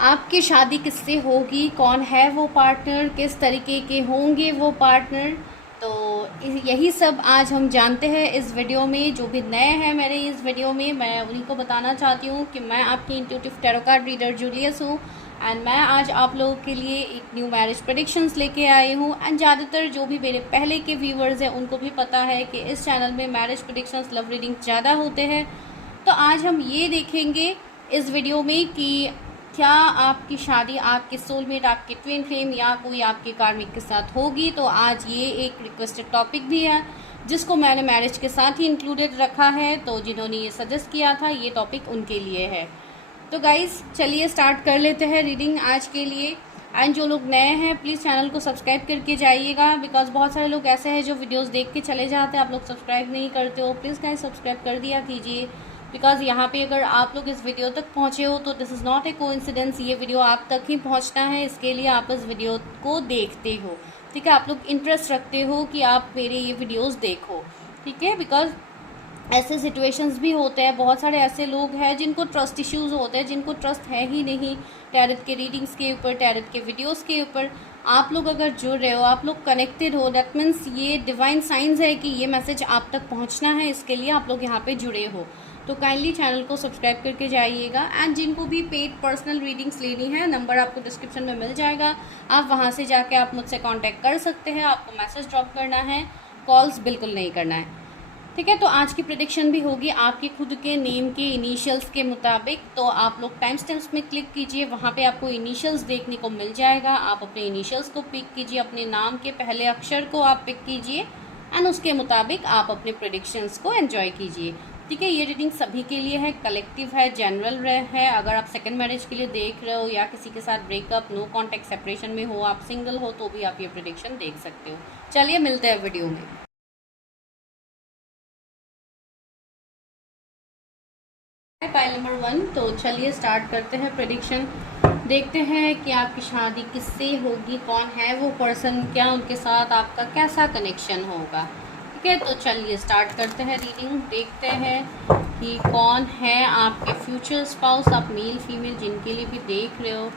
आपकी शादी किससे होगी, कौन है वो पार्टनर, किस तरीके के होंगे वो पार्टनर। तो यही सब आज हम जानते हैं इस वीडियो में। जो भी नए हैं मेरे इस वीडियो में, मैं उन्हीं को बताना चाहती हूँ कि मैं आपकी intuitive tarot card reader Julius हूँ। एंड मैं आज आप लोगों के लिए एक न्यू मैरिज प्रेडिक्शंस लेके आई हूँ। एंड ज़्यादातर जो भी मेरे पहले के व्यूवर्स हैं उनको भी पता है कि इस चैनल में मैरिज प्रेडिक्शंस, लव रीडिंग ज़्यादा होते हैं। तो आज हम ये देखेंगे इस वीडियो में कि क्या आपकी शादी आपके सोलमेट, आपके ट्विन फ्लेम या कोई आपके कार्मिक के साथ होगी। तो आज ये एक रिक्वेस्टेड टॉपिक भी है जिसको मैंने मैरिज के साथ ही इंक्लूडेड रखा है। तो जिन्होंने ये सजेस्ट किया था, ये टॉपिक उनके लिए है। तो गाइस चलिए स्टार्ट कर लेते हैं रीडिंग आज के लिए। एंड जो लोग नए हैं प्लीज़ चैनल को सब्सक्राइब करके जाइएगा, बिकॉज बहुत सारे लोग ऐसे हैं जो वीडियोस देख के चले जाते हैं, आप लोग सब्सक्राइब नहीं करते हो। प्लीज़ गाइस सब्सक्राइब कर दिया कीजिए, बिकॉज यहाँ पे अगर आप लोग इस वीडियो तक पहुँचे हो तो this is not a coincidence, ये वीडियो आप तक ही पहुँचना है। इसके लिए आप इस वीडियो को देखते हो, ठीक है। आप लोग इंटरेस्ट रखते हो कि आप मेरे ये वीडियोस देखो, ठीक है। बिकॉज ऐसे सिचुएशंस भी होते हैं, बहुत सारे ऐसे लोग हैं जिनको ट्रस्ट इश्यूज़ होते हैं, जिनको ट्रस्ट है ही नहीं टैरोट के रीडिंग्स के ऊपर, टैरोट के वीडियोस के ऊपर। आप लोग अगर जुड़ रहे हो, आप लोग कनेक्टेड हो, दैट मीन्स ये डिवाइन साइंस है कि ये मैसेज आप तक पहुंचना है। इसके लिए आप लोग यहाँ पे जुड़े हो। तो काइंडली चैनल को सब्सक्राइब करके जाइएगा। एंड जिनको भी पेड पर्सनल रीडिंग्स लेनी है, नंबर आपको डिस्क्रिप्शन में मिल जाएगा, आप वहाँ से जाके आप मुझसे कॉन्टैक्ट कर सकते हैं। आपको मैसेज ड्रॉप करना है, कॉल्स बिल्कुल नहीं करना है, ठीक है। तो आज की प्रेडिक्शन भी होगी आपके खुद के नेम के इनिशियल्स के मुताबिक। तो आप लोग टाइम स्टैम्प्स में क्लिक कीजिए, वहाँ पे आपको इनिशियल्स देखने को मिल जाएगा। आप अपने इनिशियल्स को पिक कीजिए, अपने नाम के पहले अक्षर को आप पिक कीजिए एंड उसके मुताबिक आप अपने प्रेडिक्शंस को एंजॉय कीजिए, ठीक है। ये रीडिंग सभी के लिए है, कलेक्टिव है, जनरल है। अगर आप सेकेंड मैरिज के लिए देख रहे हो या किसी के साथ ब्रेकअप, नो कॉन्टैक्ट, सेपरेशन में हो, आप सिंगल हो, तो भी आप ये प्रेडिक्शन देख सकते हो। चलिए मिलते हैं वीडियो में। Pile number 1। तो चलिए स्टार्ट करते हैं प्रेडिक्शन। देखते हैं कि आपकी शादी किससे होगी, कौन है वो पर्सन, क्या उनके साथ आपका कैसा कनेक्शन होगा, ठीक है। तो चलिए स्टार्ट करते हैं रीडिंग। देखते हैं कि कौन है आपके फ्यूचर स्पाउस, आप मेल फीमेल जिनके लिए भी देख रहे हो।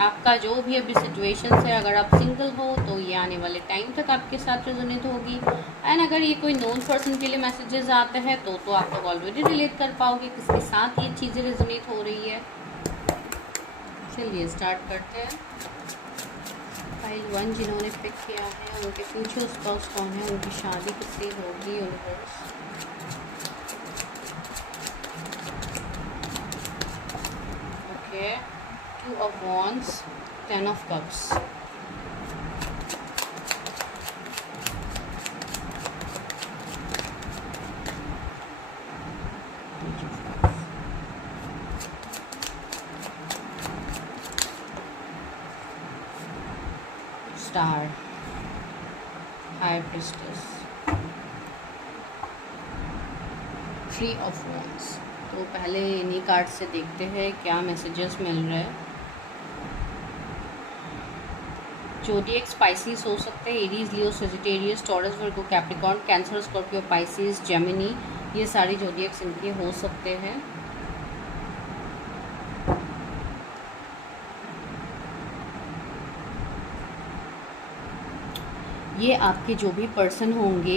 आपका जो भी अभी सिचुएशन है, अगर आप सिंगल हो तो ये आने वाले टाइम तक आपके साथ रेजोनेट होगी। एंड अगर ये कोई नोन पर्सन के लिए मैसेजेस आते हैं तो आप लोग ऑलरेडी रिलेट कर पाओगे किसके साथ ये चीज़ें रेजोनेट हो रही है। चलिए स्टार्ट करते हैं। फाइल 1 जिन्होंने पिक किया है, उनके फ्यूचर स्पाउस कौन है, उनकी शादी किससे होगी। Universe, okay, 2 of Wands, 10 of Cups, Star, High Priestess, 3 of Wands। तो पहले इन्हीं कार्ड से देखते हैं क्या मैसेजेस मिल रहे हैं। जोडिएक स्पाइसीज हो सकते हैं, Aries, Leo, Sagittarius, Taurus, Virgo, Capricorn, Cancer, Scorpio, Pisces, Gemini, ये सारी जोडिएक्स इनके हो सकते हैं। ये आपके जो भी पर्सन होंगे,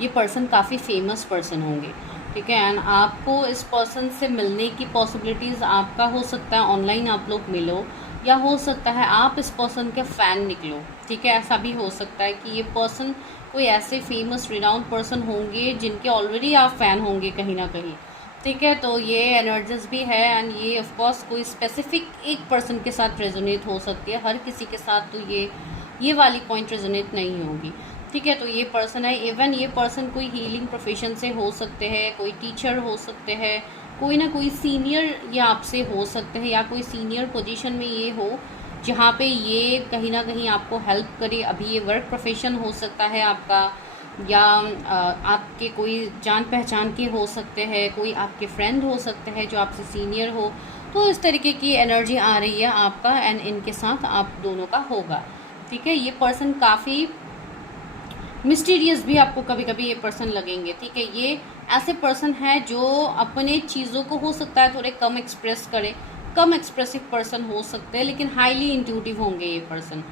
ये पर्सन काफ़ी फेमस पर्सन होंगे, ठीक है। एंड आपको इस पर्सन से मिलने की पॉसिबिलिटीज़ आपका हो सकता है ऑनलाइन आप लोग मिलो, या हो सकता है आप इस पर्सन के फ़ैन निकलो, ठीक है। ऐसा भी हो सकता है कि ये पर्सन कोई ऐसे फेमस रिनाउंड पर्सन होंगे जिनके ऑलरेडी आप फ़ैन होंगे कहीं ना कहीं, ठीक है। तो ये एनर्जीज भी है। एंड ये ऑफ कोर्स कोई स्पेसिफिक एक पर्सन के साथ रेजोनेट हो सकती है, हर किसी के साथ तो ये वाली पॉइंट रेजोनेट नहीं होगी, ठीक है। तो ये पर्सन है, इवन ये पर्सन कोई हीलिंग प्रोफेशन से हो सकते हैं, कोई टीचर हो सकते हैं, कोई ना कोई सीनियर या आपसे हो सकते हैं, या कोई सीनियर पोजीशन में ये हो जहाँ पे ये कहीं ना कहीं आपको हेल्प करे। अभी ये वर्क प्रोफेशन हो सकता है आपका, या आपके कोई जान पहचान के हो सकते हैं, कोई आपके फ्रेंड हो सकते हैं जो आपसे सीनियर हो। तो इस तरीके की एनर्जी आ रही है आपका, एंड इनके साथ आप दोनों का होगा, ठीक है। ये पर्सन काफ़ी मिस्टीरियस भी आपको कभी कभी ये पर्सन लगेंगे, ठीक है। ये ऐसे पर्सन है जो अपने चीज़ों को हो सकता है थोड़े कम एक्सप्रेस करे, कम एक्सप्रेसिव पर्सन हो सकते हैं, लेकिन हाईली इंट्यूटिव होंगे ये पर्सन,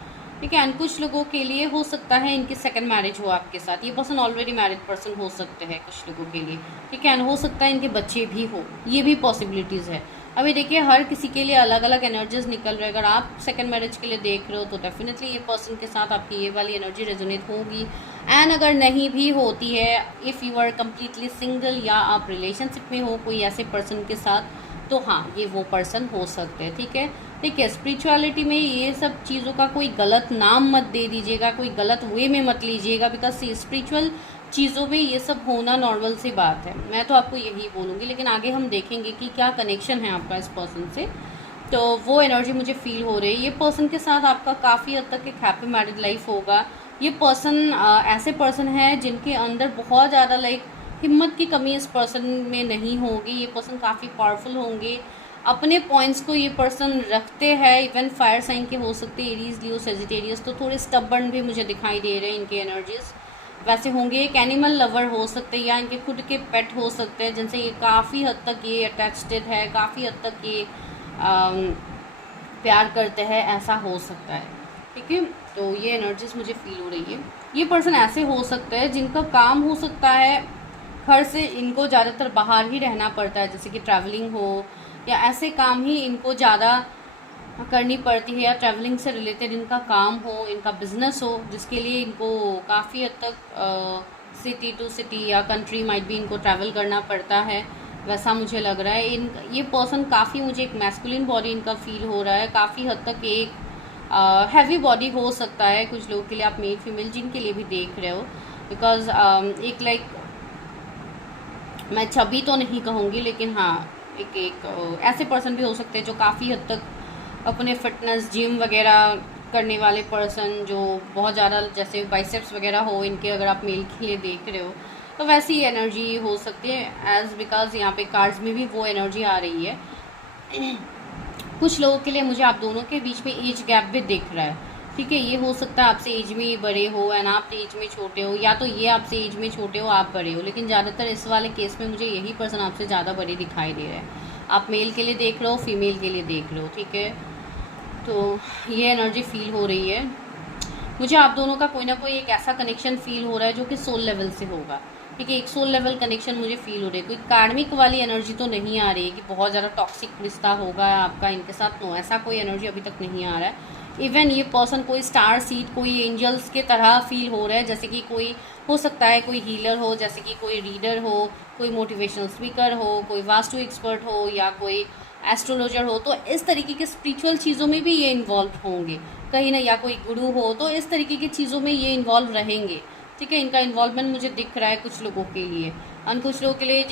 ठीक है। एंड कुछ लोगों के लिए हो सकता है इनकी सेकंड मैरिज हो आपके साथ, ये पर्सन ऑलरेडी मैरिड पर्सन हो सकते हैं कुछ लोगों के लिए, ठीक है। एंड हो सकता है इनके बच्चे भी हो, ये भी पॉसिबिलिटीज़ है। अभी देखिए हर किसी के लिए अलग अलग एनर्जीज निकल रहे हैं। अगर आप सेकंड मैरिज के लिए देख रहे हो तो डेफिनेटली ये पर्सन के साथ आपकी ये वाली एनर्जी रेजोनेट होगी। एंड अगर नहीं भी होती है, if you are completely single या आप रिलेशनशिप में हो कोई ऐसे पर्सन के साथ, तो हाँ ये वो पर्सन हो सकते हैं, ठीक है। ठीक है, स्पिरिचुअलिटी में ये सब चीज़ों का कोई गलत नाम मत दे दीजिएगा, कोई गलत वे में मत लीजिएगा, बिकॉज स्पिरिचुअल चीज़ों में ये सब होना नॉर्मल सी बात है। मैं तो आपको यही बोलूँगी, लेकिन आगे हम देखेंगे कि क्या कनेक्शन है आपका इस पर्सन से। तो वो एनर्जी मुझे फील हो रही है, ये पर्सन के साथ आपका काफ़ी हद तक एक हैप्पी मैरिड लाइफ होगा। ये पर्सन ऐसे पर्सन है जिनके अंदर बहुत ज़्यादा हिम्मत की कमी इस पर्सन में नहीं होगी। ये पर्सन काफ़ी पावरफुल होंगे, अपने पॉइंट्स को ये पर्सन रखते हैं। इवन फायर साइन के हो सकते हैं, एरीज, लियो, सेजिटेरियस, तो थोड़े स्टबर्न भी मुझे दिखाई दे रहे हैं इनके एनर्जीज। वैसे होंगे एक एनिमल लवर हो सकते हैं, या इनके खुद के पेट हो सकते हैं जिनसे ये काफ़ी हद तक ये अटैच्ड है, काफ़ी हद तक ये प्यार करते हैं, ऐसा हो सकता है, ठीक है। तो ये एनर्जीज मुझे फील हो रही है। ये पर्सन ऐसे हो सकते हैं जिनका काम हो सकता है घर से इनको ज़्यादातर बाहर ही रहना पड़ता है, जैसे कि ट्रैवलिंग हो, या ऐसे काम ही इनको ज़्यादा करनी पड़ती है, या ट्रैवलिंग से रिलेटेड इनका काम हो, इनका बिजनेस हो, जिसके लिए इनको काफ़ी हद तक सिटी टू सिटी या कंट्री माइट भी इनको ट्रैवल करना पड़ता है, वैसा मुझे लग रहा है। ये पर्सन काफ़ी, मुझे एक मैस्कुलिन बॉडी इनका फील हो रहा है, काफ़ी हद तक एक हैवी बॉडी हो सकता है कुछ लोगों के लिए, आप मेल फीमेल जिनके लिए भी देख रहे हो, बिकॉज एक मैं छवि तो नहीं कहूँगी, लेकिन हाँ एक ऐसे पर्सन भी हो सकते हैं जो काफ़ी हद तक अपने फिटनेस, जिम वगैरह करने वाले पर्सन, जो बहुत ज़्यादा जैसे बाइसेप्स वगैरह हो इनके, अगर आप मेल के लिए देख रहे हो तो वैसी एनर्जी हो सकती है। एज बिकॉज यहाँ पे कार्ड्स में भी वो एनर्जी आ रही है। कुछ लोगों के लिए मुझे आप दोनों के बीच में एज गैप भी दिख रहा है, ठीक है। ये हो सकता है आपसे एज में बड़े हो एंड आप एज में छोटे हो, या तो ये आपसे एज में छोटे हो, आप बड़े हो, लेकिन ज़्यादातर इस वाले केस में मुझे यही पर्सन आपसे ज़्यादा बड़े दिखाई दे रहे हैं। आप मेल के लिए देख रहे हो, फीमेल के लिए देख रहे हो, ठीक है। तो ये एनर्जी फील हो रही है मुझे। आप दोनों का कोई ना कोई एक ऐसा कनेक्शन फील हो रहा है जो कि सोल लेवल से होगा, ठीक है। एक सोल लेवल कनेक्शन मुझे फील हो रही है। कोई कार्मिक वाली एनर्जी तो नहीं आ रही है कि बहुत ज़्यादा टॉक्सिक रिश्ता होगा आपका इनके साथ, नो, ऐसा कोई एनर्जी अभी तक नहीं आ रहा है। इवन ये पर्सन कोई स्टार सीड, कोई एंजल्स के तरह फील हो रहा है, जैसे कि कोई हो सकता है कोई हीलर हो, जैसे कि कोई रीडर हो, कोई मोटिवेशनल स्पीकर हो, कोई वास्तु एक्सपर्ट हो, या कोई एस्ट्रोलॉजर हो। तो इस तरीके के स्पिरिचुअल चीज़ों में भी ये इन्वॉल्व होंगे कहीं ना, या कोई गुरु हो, तो इस तरीके की चीज़ों में ये इन्वॉल्व रहेंगे, ठीक है। इनका इन्वॉल्वमेंट मुझे दिख रहा है कुछ लोगों के लिए, और कुछ लोगों के लिए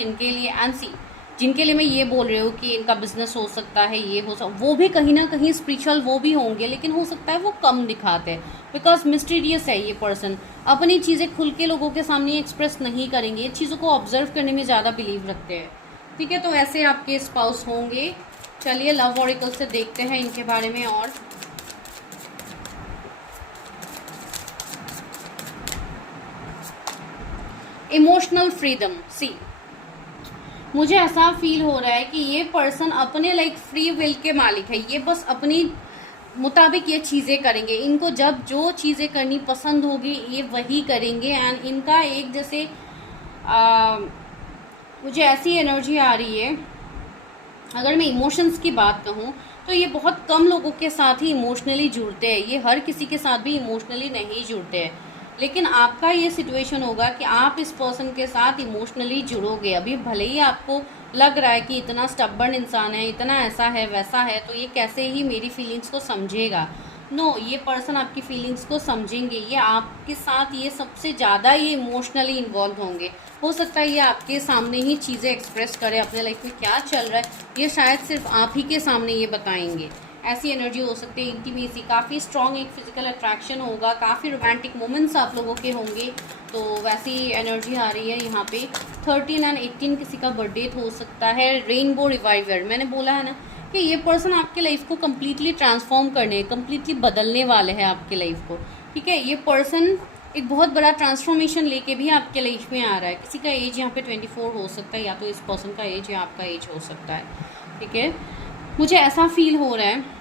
जिनके लिए मैं ये बोल रही हूँ कि इनका बिजनेस हो सकता है, ये हो सकता, वो भी कहीं ना कहीं स्पिरिचुअल वो भी होंगे, लेकिन हो सकता है वो कम दिखाते हैं, बिकॉज मिस्टीरियस है ये पर्सन। अपनी चीज़ें खुल के लोगों के सामने एक्सप्रेस नहीं करेंगे, ये चीज़ों को ऑब्जर्व करने में ज़्यादा बिलीव रखते हैं, ठीक है। तो ऐसे आपके स्पाउस होंगे। चलिए लव ऑरिकल से देखते हैं इनके बारे में। और इमोशनल फ्रीडम, सी मुझे ऐसा फील हो रहा है कि ये पर्सन अपने फ्री विल के मालिक है। ये बस अपनी मुताबिक ये चीज़ें करेंगे, इनको जब जो चीज़ें करनी पसंद होगी ये वही करेंगे। एंड इनका एक जैसे मुझे ऐसी एनर्जी आ रही है, अगर मैं इमोशंस की बात कहूँ तो ये बहुत कम लोगों के साथ ही इमोशनली जुड़ते हैं, ये हर किसी के साथ भी इमोशनली नहीं जुड़ते हैं। लेकिन आपका ये सिचुएशन होगा कि आप इस पर्सन के साथ इमोशनली जुड़ोगे। अभी भले ही आपको लग रहा है कि इतना स्टबर्न इंसान है, इतना ऐसा है वैसा है, तो ये कैसे ही मेरी फीलिंग्स को समझेगा। नो, ये पर्सन आपकी फीलिंग्स को समझेंगे, ये आपके साथ ये सबसे ज़्यादा ये इमोशनली इन्वॉल्व होंगे। हो सकता है ये आपके सामने ही चीज़ें एक्सप्रेस करें, अपने लाइफ में क्या चल रहा है ये शायद सिर्फ आप ही के सामने ये बताएंगे। ऐसी एनर्जी हो सकती है। इंटीमेसी, काफ़ी स्ट्रॉन्ग एक फिजिकल अट्रैक्शन होगा, काफ़ी रोमांटिक मोमेंट्स आप लोगों के होंगे, तो वैसी एनर्जी आ रही है यहाँ पे। 13 और 18 किसी का बर्थडे हो सकता है। रेनबो रिवाइवर, मैंने बोला है ना कि ये पर्सन आपके लाइफ को कम्प्लीटली ट्रांसफॉर्म करने, कम्प्लीटली बदलने वाले हैं आपके लाइफ को, ठीक है। ये पर्सन एक बहुत बड़ा ट्रांसफॉर्मेशन लेके भी आपके लाइफ में आ रहा है। किसी का एज यहाँ पे 24 हो सकता है, या तो इस पर्सन का एज या आपका एज हो सकता है, ठीक है। मुझे ऐसा फील हो रहा है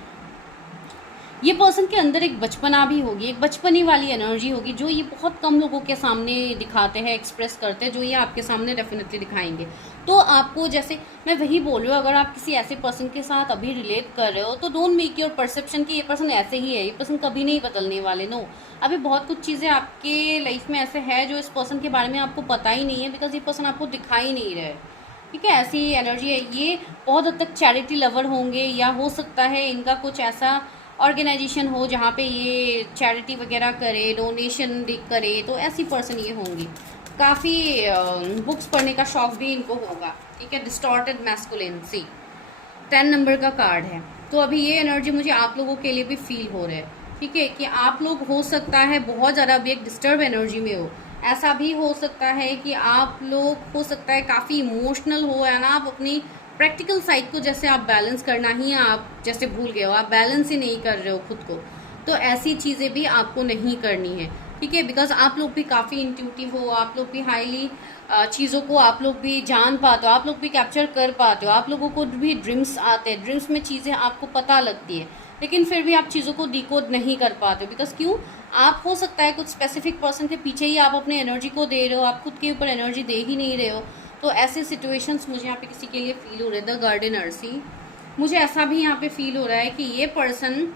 ये पर्सन के अंदर एक बचपना भी होगी, एक बचपनी वाली एनर्जी होगी जो ये बहुत कम लोगों के सामने दिखाते हैं, एक्सप्रेस करते हैं, जो ये आपके सामने डेफिनेटली दिखाएंगे। तो आपको, जैसे मैं वही बोल रही हूँ, अगर आप किसी ऐसे पर्सन के साथ अभी रिलेट कर रहे हो तो डोंट मेक योर परसेप्शन कि ये पर्सन ऐसे ही है, ये पर्सन कभी नहीं बदलने वाले। नो, अभी बहुत कुछ चीज़ें आपके लाइफ में ऐसे है जो इस पर्सन के बारे में आपको पता ही नहीं है, बिकॉज ये पर्सन आपको दिखाई नहीं रहा है। ठीक है, ऐसी एनर्जी है। ये बहुत हद तक चैरिटी लवर होंगे, या हो सकता है इनका कुछ ऐसा ऑर्गेनाइजेशन हो जहाँ पे ये चैरिटी वगैरह करे, डोनेशन करे, तो ऐसी पर्सन ये होंगी। काफ़ी बुक्स पढ़ने का शौक भी इनको होगा। ठीक है, डिस्टॉर्टेड मैस्कुलिनसी 10 नंबर का कार्ड है। तो अभी ये एनर्जी मुझे आप लोगों के लिए भी फील हो रहा है। ठीक है, कि आप लोग हो सकता है बहुत ज़्यादा अभी एक डिस्टर्ब एनर्जी में हो। ऐसा भी हो सकता है कि आप लोग हो सकता है काफ़ी इमोशनल हो, या ना आप अपनी प्रैक्टिकल साइड को जैसे आप बैलेंस करना ही आप जैसे भूल गए हो, आप बैलेंस ही नहीं कर रहे हो खुद को। तो ऐसी चीज़ें भी आपको नहीं करनी है। ठीक है, बिकॉज आप लोग भी काफ़ी इंट्यूटिव हो, आप लोग भी हाईली चीज़ों को आप लोग भी जान पाते हो, आप लोग भी कैप्चर कर पाते हो, आप लोगों को भी ड्रीम्स आते हैं, ड्रीम्स में चीज़ें आपको पता लगती है, लेकिन फिर भी आप चीज़ों को डिकोड नहीं कर पाते हो। बिकॉज क्यों, आप हो सकता है कुछ स्पेसिफिक पर्सन के पीछे ही आप अपने एनर्जी को दे रहे हो, आप खुद के ऊपर एनर्जी दे ही नहीं रहे हो। तो ऐसे सिचुएशंस मुझे यहाँ पे किसी के लिए फील हो रहे हैं। द गार्डनर सी, मुझे ऐसा भी यहाँ पे फील हो रहा है कि ये पर्सन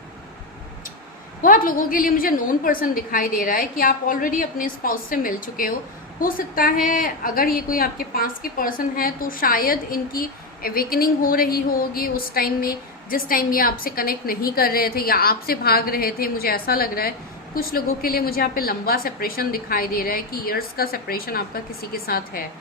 बहुत लोगों के लिए मुझे नोन पर्सन दिखाई दे रहा है, कि आप ऑलरेडी अपने स्पाउस से मिल चुके हो सकता है अगर ये कोई आपके पास के पर्सन है तो शायद इनकी अवेकनिंग हो रही होगी उस टाइम में जिस टाइम ये आपसे कनेक्ट नहीं कर रहे थे या आपसे भाग रहे थे। मुझे ऐसा लग रहा है कुछ लोगों के लिए मुझे यहाँ पे लंबा सेपरेशन दिखाई दे रहा है कि ईयर्स का सेपरेशन आपका किसी के साथ है।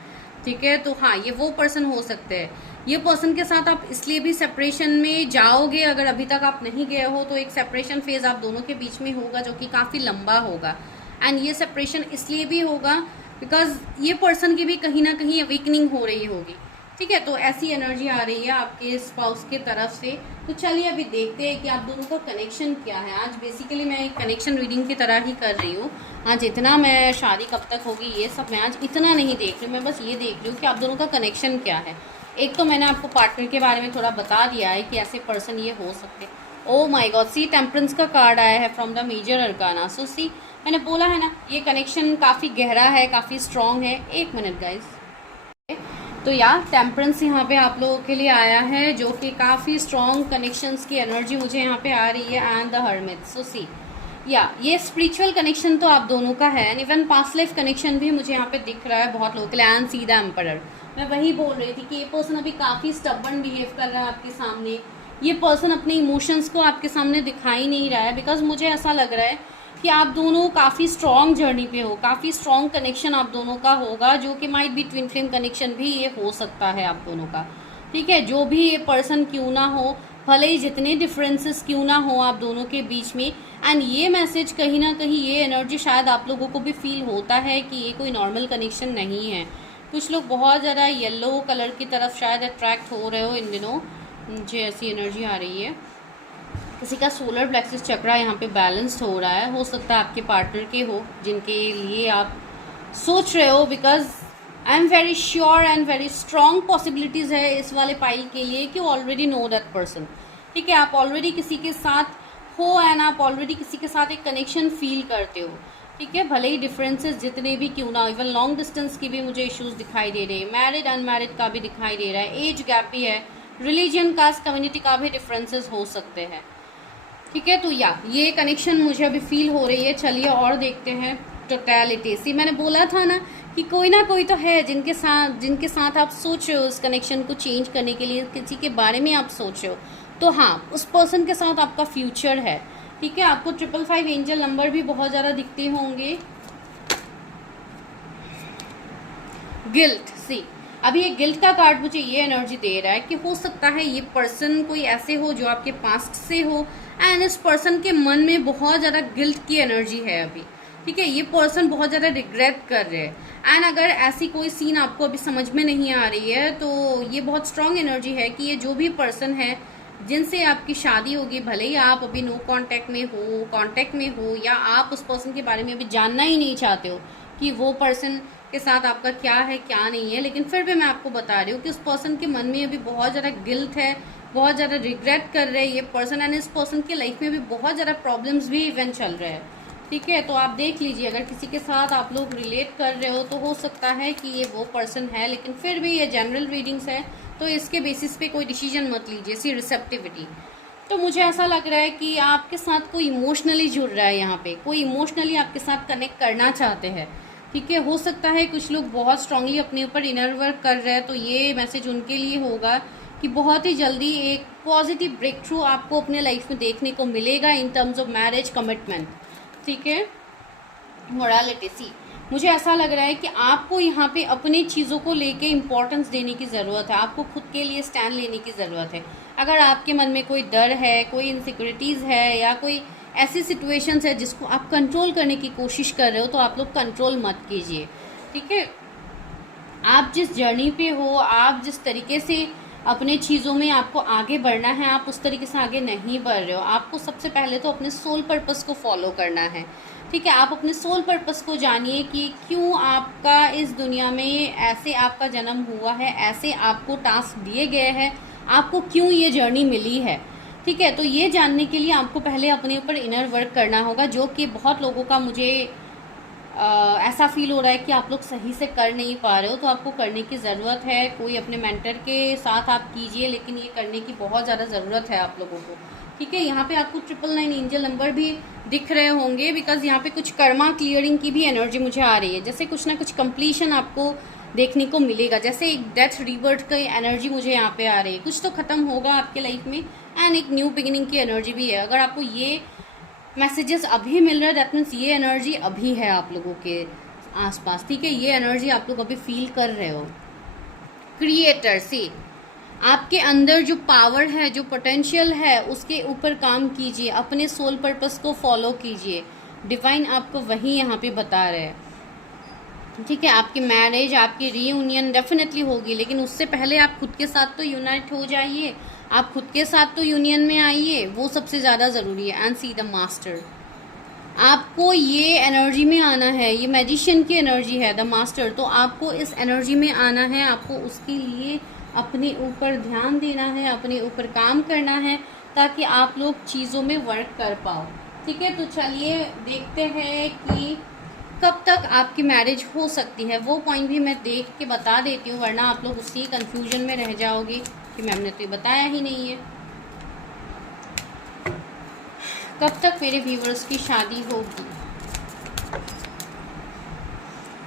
ठीक है, तो हाँ, ये वो पर्सन हो सकते हैं। ये पर्सन के साथ आप इसलिए भी सेपरेशन में जाओगे, अगर अभी तक आप नहीं गए हो तो एक सेपरेशन फेज आप दोनों के बीच में होगा जो कि काफ़ी लंबा होगा। एंड ये सेपरेशन इसलिए भी होगा बिकॉज ये पर्सन की भी कहीं ना कहीं अवेकनिंग हो रही होगी। ठीक है, तो ऐसी एनर्जी आ रही है आपके स्पाउस के तरफ से। तो चलिए अभी देखते हैं कि आप दोनों का कनेक्शन क्या है। आज बेसिकली मैं एक कनेक्शन रीडिंग की तरह ही कर रही हूँ। आज इतना मैं शादी कब तक होगी ये सब मैं आज इतना नहीं देख रही हूँ, मैं बस ये देख रही हूँ कि आप दोनों का कनेक्शन क्या है। एक तो मैंने आपको पार्टनर के बारे में थोड़ा बता दिया है कि ऐसे पर्सन ये हो सकते। Oh my god, see temperance का कार्ड आया है from the major arcana. So see, मैंने बोला है ना ये कनेक्शन काफ़ी गहरा है, काफ़ी स्ट्रॉन्ग है। एक मिनट गाइज, तो यार टेम्परेंस यहाँ पे आप लोगों के लिए आया है जो कि काफ़ी स्ट्रॉन्ग कनेक्शंस की एनर्जी मुझे यहाँ पे आ रही है। And the hermit. So see, या ये स्पिरिचुअल कनेक्शन तो आप दोनों का है, and even past life connection भी मुझे यहाँ पे दिख रहा है बहुत लोगों के लिए। एंड सी द एम्परर, मैं वही बोल रही थी कि ये पर्सन अभी काफ़ी स्टबर्न बिहेव कर रहा है आपके सामने। ये पर्सन अपने इमोशंस को आपके सामने दिखाई नहीं रहा है, बिकॉज मुझे ऐसा लग रहा है कि आप दोनों काफ़ी स्ट्रॉन्ग जर्नी पे हो, काफ़ी स्ट्रॉन्ग कनेक्शन आप दोनों का होगा, जो कि might be twin flame connection भी ये हो सकता है आप दोनों का। ठीक है, जो भी ये पर्सन क्यों ना हो, भले ही जितने डिफरेंसेस क्यों ना हो आप दोनों के बीच में। एंड ये मैसेज कहीं ना कहीं, ये एनर्जी शायद आप लोगों को भी फील होता है कि ये कोई नॉर्मल कनेक्शन नहीं है। कुछ लोग बहुत ज़्यादा येलो कलर की तरफ शायद अट्रैक्ट हो रहे हो इन दिनों, मुझे ऐसी एनर्जी आ रही है। किसी का सोलर प्लेक्सिस चक्रा यहाँ पे बैलेंस्ड हो रहा है, हो सकता है आपके पार्टनर के हो जिनके लिए आप सोच रहे हो। Because I am very sure and very strong possibilities है इस वाले पाइल के लिए कि ऑलरेडी नो दैट पर्सन। ठीक है, आप ऑलरेडी किसी के साथ हो एंड आप ऑलरेडी किसी के साथ एक कनेक्शन फील करते हो। ठीक है, भले ही डिफरेंसेस जितने भी क्यों ना, इवन लॉन्ग डिस्टेंस की भी मुझे इश्यूज दिखाई दे रहे हैं, मैरिड अनमैरिड का भी दिखाई दे रहा है, एज गैप भी है, रिलीजन कास्ट कम्युनिटी का भी डिफरेंसेस हो सकते हैं। ठीक है, तो या ये कनेक्शन मुझे अभी फील हो रही है। चलिए और देखते हैं टोटलिटी। सी, मैंने बोला था ना कि कोई ना कोई तो है जिनके साथ आप सोच रहे हो उस कनेक्शन को चेंज करने के लिए, किसी के बारे में आप सोच रहे हो। तो हाँ, उस पर्सन के साथ आपका फ्यूचर है। ठीक है, आपको 555 एंजल नंबर भी बहुत ज़्यादा दिखते होंगे। गिल्ट, सी, अभी ये गिल्ट का कार्ड मुझे ये एनर्जी दे रहा है कि हो सकता है ये पर्सन कोई ऐसे हो जो आपके पास्ट से हो, एंड इस पर्सन के मन में बहुत ज़्यादा गिल्ट की एनर्जी है अभी। ठीक है, ये पर्सन बहुत ज़्यादा रिग्रेट कर रहे हैं। एंड अगर ऐसी कोई सीन आपको अभी समझ में नहीं आ रही है तो ये बहुत स्ट्रांग एनर्जी है कि ये जो भी पर्सन है जिनसे आपकी शादी होगी, भले ही आप अभी नो कांटेक्ट में हो, कांटेक्ट में हो, या आप उस पर्सन के बारे में अभी जानना ही नहीं चाहते हो कि वो पर्सन के साथ आपका क्या है क्या नहीं है, लेकिन फिर भी मैं आपको बता रही हूँ कि उस पर्सन के मन में अभी बहुत ज़्यादा गिल्ट है, बहुत ज़्यादा रिग्रेट कर रहे हैं ये पर्सन, एंड इस पर्सन की लाइफ में भी बहुत ज़्यादा प्रॉब्लम्स भी इवेंट चल रहे हैं। ठीक है, तो आप देख लीजिए, अगर किसी के साथ आप लोग रिलेट कर रहे हो तो हो सकता है कि ये वो पर्सन है, लेकिन फिर भी ये जनरल रीडिंग्स है, तो इसके बेसिस पे कोई डिसीजन मत लीजिए। सी रिसेप्टिविटी, तो मुझे ऐसा लग रहा है कि आपके साथ कोई इमोशनली जुड़ रहा है, यहाँ पे कोई इमोशनली आपके साथ कनेक्ट करना चाहते हैं। ठीक है, हो सकता है कुछ लोग बहुत स्ट्रांगली अपने ऊपर इनर वर्क कर रहे हैं, तो ये मैसेज उनके लिए होगा कि बहुत ही जल्दी एक पॉजिटिव ब्रेक थ्रू आपको अपने लाइफ में देखने को मिलेगा in terms of marriage commitment. ठीक है, मोरालिटी, सी मुझे ऐसा लग रहा है कि आपको यहाँ पे अपनी चीज़ों को लेके इम्पोर्टेंस देने की ज़रूरत है, आपको खुद के लिए स्टैंड लेने की ज़रूरत है। अगर आपके मन में कोई डर है, कोई इनसिक्योरिटीज़ है, या कोई ऐसी सिचुएशंस है जिसको आप कंट्रोल करने की कोशिश कर रहे हो, तो आप लोग कंट्रोल मत कीजिए। ठीक है, आप जिस जर्नी पे हो, आप जिस तरीके से अपने चीज़ों में आपको आगे बढ़ना है, आप उस तरीके से आगे नहीं बढ़ रहे हो। आपको सबसे पहले तो अपने सोल पर्पस को फॉलो करना है। ठीक है, आप अपने सोल पर्पस को जानिए कि क्यों आपका इस दुनिया में ऐसे आपका जन्म हुआ है, ऐसे आपको टास्क दिए गए हैं, आपको क्यों ये जर्नी मिली है। ठीक है, तो ये जानने के लिए आपको पहले अपने ऊपर इनर वर्क करना होगा, जो कि बहुत लोगों का मुझे ऐसा फील हो रहा है कि आप लोग सही से कर नहीं पा रहे हो, तो आपको करने की ज़रूरत है। कोई अपने मेंटर के साथ आप कीजिए, लेकिन ये करने की बहुत ज़्यादा ज़रूरत है आप लोगों को। ठीक है, यहाँ पे आपको 999 एंजल नंबर भी दिख रहे होंगे, बिकॉज यहाँ पे कुछ कर्मा क्लियरिंग की भी एनर्जी मुझे आ रही है, जैसे कुछ ना कुछ कंप्लीशन आपको देखने को मिलेगा, जैसे एक डेथ रिबर्थ की एनर्जी मुझे यहाँ पे आ रही है। कुछ तो ख़त्म होगा आपके लाइफ में, एंड एक न्यू बिगिनिंग की एनर्जी भी है। अगर आपको ये मैसेजेस अभी मिल रहा है, दैट मीन्स ये एनर्जी अभी है आप लोगों के आसपास। ठीक है, ये एनर्जी आप लोग अभी फील कर रहे हो। क्रिएटर से आपके अंदर जो पावर है, जो पोटेंशियल है, उसके ऊपर काम कीजिए, अपने सोल पर्पस को फॉलो कीजिए। डिवाइन आपको वही यहाँ पे बता रहे हैं। ठीक है, आपकी मैरिज, आपकी रीयूनियन डेफिनेटली होगी, लेकिन उससे पहले आप खुद के साथ तो यूनाइट हो जाइए, आप खुद के साथ तो यूनियन में आइए, वो सबसे ज़्यादा ज़रूरी है। एंड सी द मास्टर, आपको ये एनर्जी में आना है, ये मैजिशियन की एनर्जी है द मास्टर, तो आपको इस एनर्जी में आना है, आपको उसके लिए अपने ऊपर ध्यान देना है, अपने ऊपर काम करना है, ताकि आप लोग चीज़ों में वर्क कर पाओ। ठीक है, तो चलिए देखते हैं कि कब तक आपकी मैरिज हो सकती है। वो पॉइंट भी मैं देख के बता देती हूँ, वरना आप लोग उसी कंफ्यूजन में रह जाओगे कि मैम ने तो ये बताया ही नहीं है। कब तक मेरे व्यूवर्स की शादी होगी।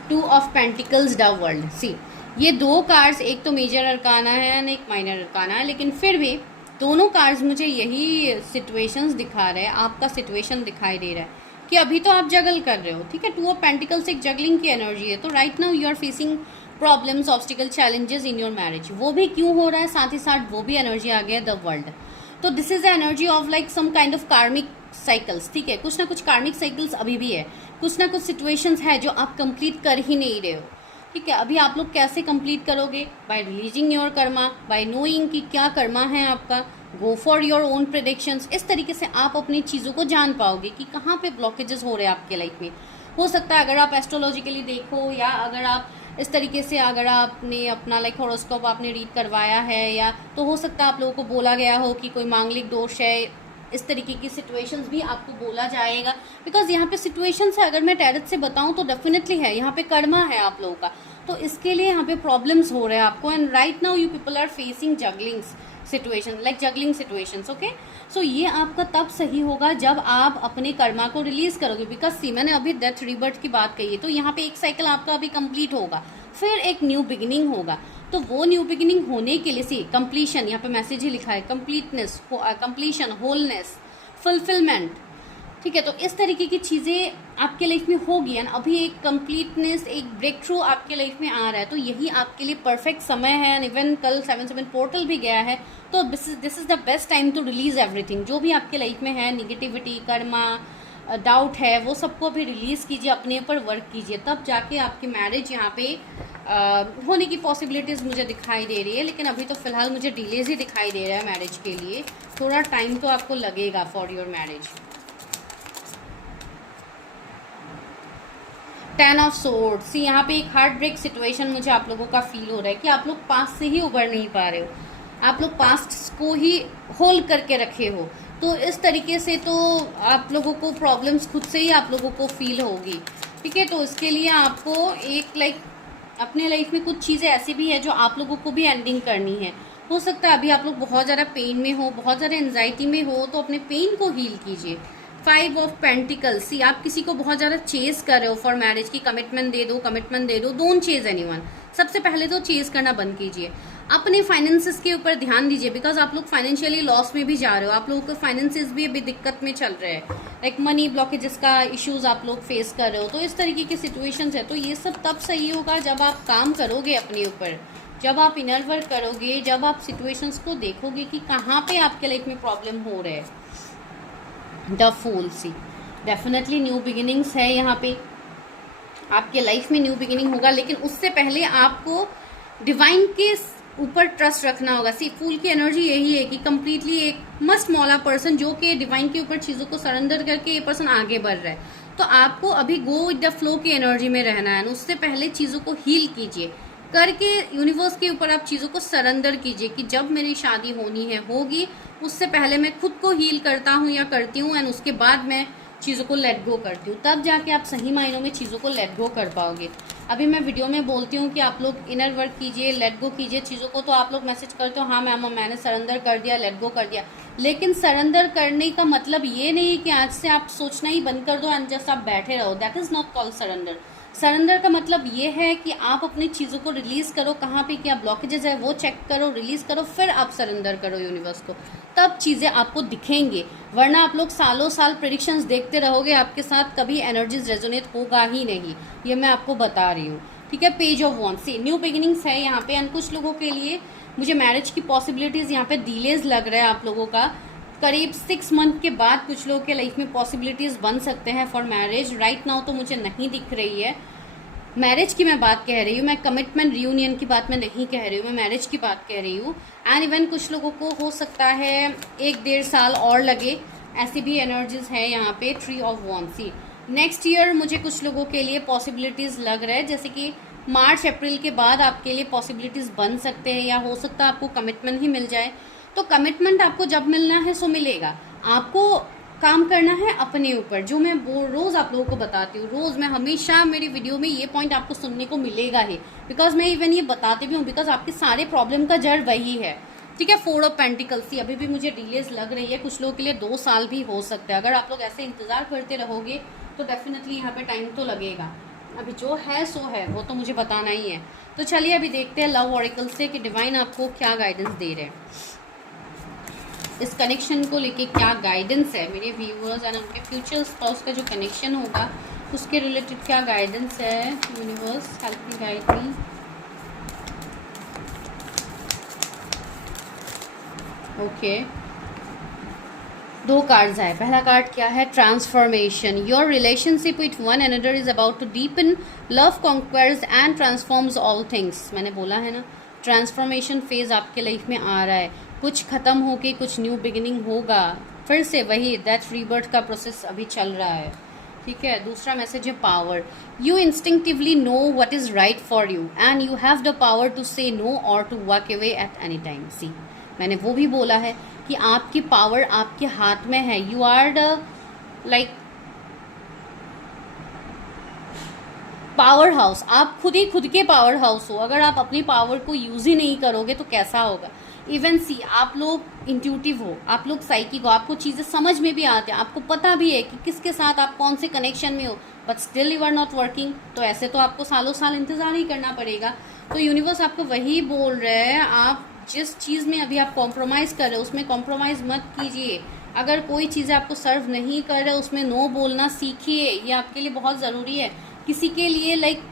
2 ऑफ पेंटिकल्स, द वर्ल्ड। सी, ये 2 कार्ड्स, एक तो मेजर अरकाना है एंड एक माइनर अरकाना है, लेकिन फिर भी दोनों कार्ड्स मुझे यही सिचुएशंस दिखा रहे हैं, आपका सिचुएशन दिखाई दे रहा है कि अभी तो आप जगल कर रहे हो। ठीक है, 2 ऑफ पेंटिकल्स एक जगलिंग की एनर्जी है, तो right now you are facing problems, obstacle, challenges in your marriage. वो भी क्यों हो रहा है, साथ ही साथ वो भी एनर्जी आ गया द वर्ल्ड। तो this is the energy of like some kind of karmic cycles. ठीक है, कुछ ना कुछ कार्मिक साइकिल्स अभी भी है, कुछ ना कुछ सिचुएशंस है जो आप कंप्लीट कर ही नहीं रहे हो। ठीक है, अभी आप लोग कैसे कंप्लीट करोगे? Bye releasing your Karma, bye knowing कि क्या कर्मा है आपका। गो फॉर योर ओन प्रेडिक्शंस। इस तरीके से आप अपनी चीज़ों को जान पाओगे कि कहाँ पे ब्लॉकेजेस हो रहे हैं आपके लाइफ में। हो सकता है अगर आप एस्ट्रोलॉजिकली देखो, या अगर आप इस तरीके से अगर आपने अपना लाइक हॉरोस्कोप आपने रीड करवाया है, या तो हो सकता है आप लोगों को बोला गया हो कि कोई मांगलिक दोष है, इस तरीके की सिचुएशंस भी आपको बोला जाएगा। बिकॉज यहाँ पे सिचुएशंस है, अगर मैं टैरेट से बताऊँ तो डेफिनेटली है, यहाँ पे कर्मा है आप लोगों का, तो इसके लिए यहाँ पे प्रॉब्लम्स हो रहे हैं आपको। And right now you people are facing jugglings situation, like juggling situations. Okay, so ये आपका तब सही होगा जब आप अपने कर्मा को रिलीज करोगे। बिकॉज सी, मैंने अभी डेथ रिबर्थ की बात कही है, तो यहाँ पे एक साइकिल आपका अभी कंप्लीट होगा, फिर एक न्यू बिगिनिंग होगा। तो वो न्यू बिगिनिंग होने के लिए सी कंप्लीशन, यहाँ पे मैसेज ही लिखा है, कंप्लीटनेस, कंप्लीशन, होलनेस, फुलफिलमेंट। ठीक है, तो इस तरीके की चीज़ें आपके लाइफ में होगी, एंड अभी एक कंप्लीटनेस, एक ब्रेक थ्रू आपके लाइफ में आ रहा है, तो यही आपके लिए परफेक्ट समय है। एंड इवन कल 7/7 पोर्टल भी गया है, तो this is the best time to release everything. जो भी आपके लाइफ में है, निगेटिविटी, कर्मा, डाउट है, वो सबको भी रिलीज कीजिए, अपने ऊपर वर्क कीजिए, तब जाके आपकी मैरिज यहाँ पे होने की पॉसिबिलिटीज़ मुझे दिखाई दे रही है। लेकिन अभी तो फिलहाल मुझे डिलेज ही दिखाई दे रहा है मैरिज के लिए, थोड़ा टाइम तो आपको लगेगा for your marriage. 10 of swords. See यहाँ पे एक हार्ट ब्रेक सिचुएशन मुझे आप लोगों का फील हो रहा है कि आप लोग पास्ट से ही उबर नहीं पा रहे हो, आप लोग पास्ट को ही होल्ड करके रखे हो। तो इस तरीके से तो आप लोगों को प्रॉब्लम्स खुद से ही आप लोगों को फील होगी, ठीक है। तो इसके लिए आपको एक अपने लाइफ में कुछ चीज़ें ऐसी भी है जो आप लोगों को भी एंडिंग करनी है। हो सकता है अभी आप लोग बहुत ज़्यादा पेन में हो, बहुत ज़्यादा एंजाइटी में हो, तो अपने पेन को हील कीजिए। 5 ऑफ पेंटिकल्स। सी आप किसी को बहुत ज़्यादा चेज कर रहे हो फॉर मैरिज की, कमिटमेंट दे दो, डोंट चेज एनीवन। सबसे पहले तो चेज करना बंद कीजिए, अपने फाइनेंसेस के ऊपर ध्यान दीजिए, बिकॉज आप लोग फाइनेंशियली लॉस में भी जा रहे हो, आप लोगों के फाइनेंसेस भी अभी दिक्कत में चल रहे हैं, लाइक मनी ब्लॉकेजेस का इश्यूज आप लोग फेस कर रहे हो। तो इस तरीके की सिचुएशंस है। तो ये सब तब सही होगा जब आप काम करोगे अपने ऊपर, जब आप इनर वर्क करोगे, जब आप सिचुएशंस को देखोगे कि कहाँ पे आपके लाइफ में प्रॉब्लम हो रहे हैं। The fool. See definitely new beginnings है यहाँ पे, आपके लाइफ में न्यू बिगिनिंग होगा, लेकिन उससे पहले आपको डिवाइन के ऊपर ट्रस्ट रखना होगा। सी फूल की एनर्जी यही है कि कंप्लीटली एक मस्ट मौला पर्सन जो कि डिवाइन के ऊपर चीज़ों को सरेंडर करके ये पर्सन आगे बढ़ रहा है। तो आपको अभी गो विद द फ्लो की एनर्जी में रहना है। उससे पहले चीज़ों को हील कीजिए करके यूनिवर्स के ऊपर आप चीज़ों को सरेंडर कीजिए कि जब मेरी शादी होनी है होगी, उससे पहले मैं खुद को हील करता हूँ या करती हूँ, एंड उसके बाद मैं चीज़ों को लेट गो करती हूँ, तब जाके आप सही मायनों में चीज़ों को लेट गो कर पाओगे। अभी मैं वीडियो में बोलती हूँ कि आप लोग इनर वर्क कीजिए, लेट गो कीजिए चीज़ों को, तो आप लोग मैसेज करते हो हाँ मैम मैंने सरेंडर कर दिया, लेट गो कर दिया। लेकिन सरेंडर करने का मतलब ये नहीं है कि आज से आप सोचना ही बंद कर दो एंड जस्ट आप बैठे रहो। That is not called surrender. Surrender का मतलब ये है कि आप अपनी चीज़ों को रिलीज़ करो, कहाँ पे क्या ब्लॉकेजेस है वो चेक करो, रिलीज़ करो, फिर आप सरेंडर करो यूनिवर्स को, तब चीज़ें आपको दिखेंगे। वरना आप लोग सालों साल प्रेडिक्शंस देखते रहोगे, आपके साथ कभी एनर्जीज रेजोनेट होगा ही नहीं, ये मैं आपको बता रही हूँ, ठीक है। Page of wands. See new beginnings है यहाँ पे, एंड कुछ लोगों के लिए मुझे मैरिज की पॉसिबिलिटीज़ यहाँ पे डिलेज लग रहा है आप लोगों का। करीब 6 मंथ के बाद कुछ लोगों के लाइफ में पॉसिबिलिटीज़ बन सकते हैं फॉर मैरिज। राइट नाउ तो मुझे नहीं दिख रही है मैरिज की मैं बात कह रही हूँ, मैं कमिटमेंट रियूनियन की बात मैं नहीं कह रही हूँ, मैं मैरिज की बात कह रही हूँ। एंड इवन कुछ लोगों को हो सकता है 1-1.5 साल और लगे, ऐसी भी एनर्जीज है यहाँ पे। Three of wands. See next year मुझे कुछ लोगों के लिए पॉसिबिलिटीज़ लग रहा है, जैसे कि मार्च अप्रैल के बाद आपके लिए पॉसिबिलिटीज़ बन सकते हैं, या हो सकता है आपको कमिटमेंट ही मिल जाए। तो कमिटमेंट आपको जब मिलना है सो मिलेगा, आपको काम करना है अपने ऊपर। जो मैं रोज़ आप लोगों को बताती हूँ, रोज़ मैं हमेशा मेरी वीडियो में ये पॉइंट आपको सुनने को मिलेगा ही, बिकॉज मैं इवन ये बताती भी हूँ, बिकॉज आपके सारे प्रॉब्लम का जड़ वही है, ठीक है। 4 ऑफ पेंटिकल्स। सी अभी भी मुझे डिलेज लग रही है, कुछ लोगों के लिए 2 साल भी हो सकता है। अगर आप लोग ऐसे इंतज़ार करते रहोगे तो डेफिनेटली यहाँ पे टाइम तो लगेगा। अभी जो है सो है, वो तो मुझे बताना ही है। तो चलिए अभी देखते हैं लव ऑरिकल से कि डिवाइन आपको क्या गाइडेंस दे रहे हैं, इस कनेक्शन को लेके क्या गाइडेंस है मेरे व्यूअर्स, एंड उनके फ्यूचर स्पाउस का जो कनेक्शन होगा उसके रिलेटेड क्या गाइडेंस है। Universe help me, guide me. Okay, 2 cards आए। पहला कार्ड क्या है? Transformation. Your relationship with one another is about to deepen, love conquers and transforms all things. मैंने बोला है ना, ट्रांसफॉर्मेशन फेज आपके लाइफ में आ रहा है, कुछ ख़त्म होके कुछ न्यू बिगिनिंग होगा, फिर से वही दैट रीबर्थ का प्रोसेस अभी चल रहा है, ठीक है। दूसरा मैसेज है power. You instinctively know what is right for you and you have the power to say no और to walk away at any time. See मैंने वो भी बोला है कि आपकी पावर आपके हाथ में है। You are the like power house, आप खुद ही खुद के पावर हाउस हो। अगर आप अपनी पावर को यूज ही नहीं करोगे तो कैसा होगा। इवन सी आप लोग इंट्यूटिव हो, आप लोग साइकिक हो, आपको चीज़ें समझ में भी आते हैं, आपको पता भी है कि किसके साथ आप कौन से कनेक्शन में हो, but still you are not working. तो ऐसे तो आपको सालों साल इंतजार ही करना पड़ेगा। तो यूनिवर्स आपको वही बोल रहे हैं, आप जिस चीज़ में अभी आप कॉम्प्रोमाइज़ कर रहे हो उसमें कॉम्प्रोमाइज़ मत कीजिए। अगर कोई चीज़ आपको सर्व नहीं कर रहे उसमें नो बोलना सीखिए, ये आपके लिए बहुत ज़रूरी है। किसी के लिए लाइक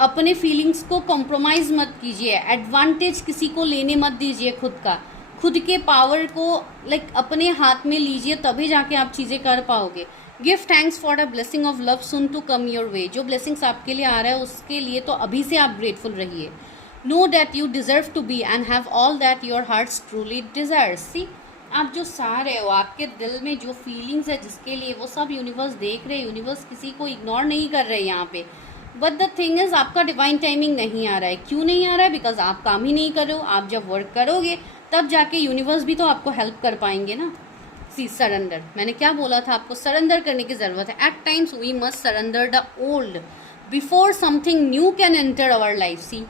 अपने फीलिंग्स को कॉम्प्रोमाइज़ मत कीजिए, एडवांटेज किसी को लेने मत दीजिए, खुद के पावर को लाइक अपने हाथ में लीजिए, तभी जाके आप चीज़ें कर पाओगे। Give thanks for the blessing of love soon to come your way. जो ब्लेसिंग्स आपके लिए आ रहा है उसके लिए तो अभी से आप ग्रेटफुल रहिए। Know that you deserve to be and have all that your hearts truly desires. See आप जो चाह रहे हो, आपके दिल में जो फीलिंग्स है जिसके लिए, वो सब यूनिवर्स देख रहे हैं। यूनिवर्स किसी को इग्नोर नहीं कर रहे यहाँ पे। बट द थिंग इज, आपका डिवाइन टाइमिंग नहीं आ रहा है। क्यों नहीं आ रहा है? बिकॉज आप काम ही नहीं कर रहे हो। आप जब वर्क करोगे तब जाके यूनिवर्स भी तो आपको हेल्प कर पाएंगे ना। सी सरेंडर, मैंने क्या बोला था, आपको सरेंडर करने की जरूरत है। At times we must surrender the old before something new can enter our life. See,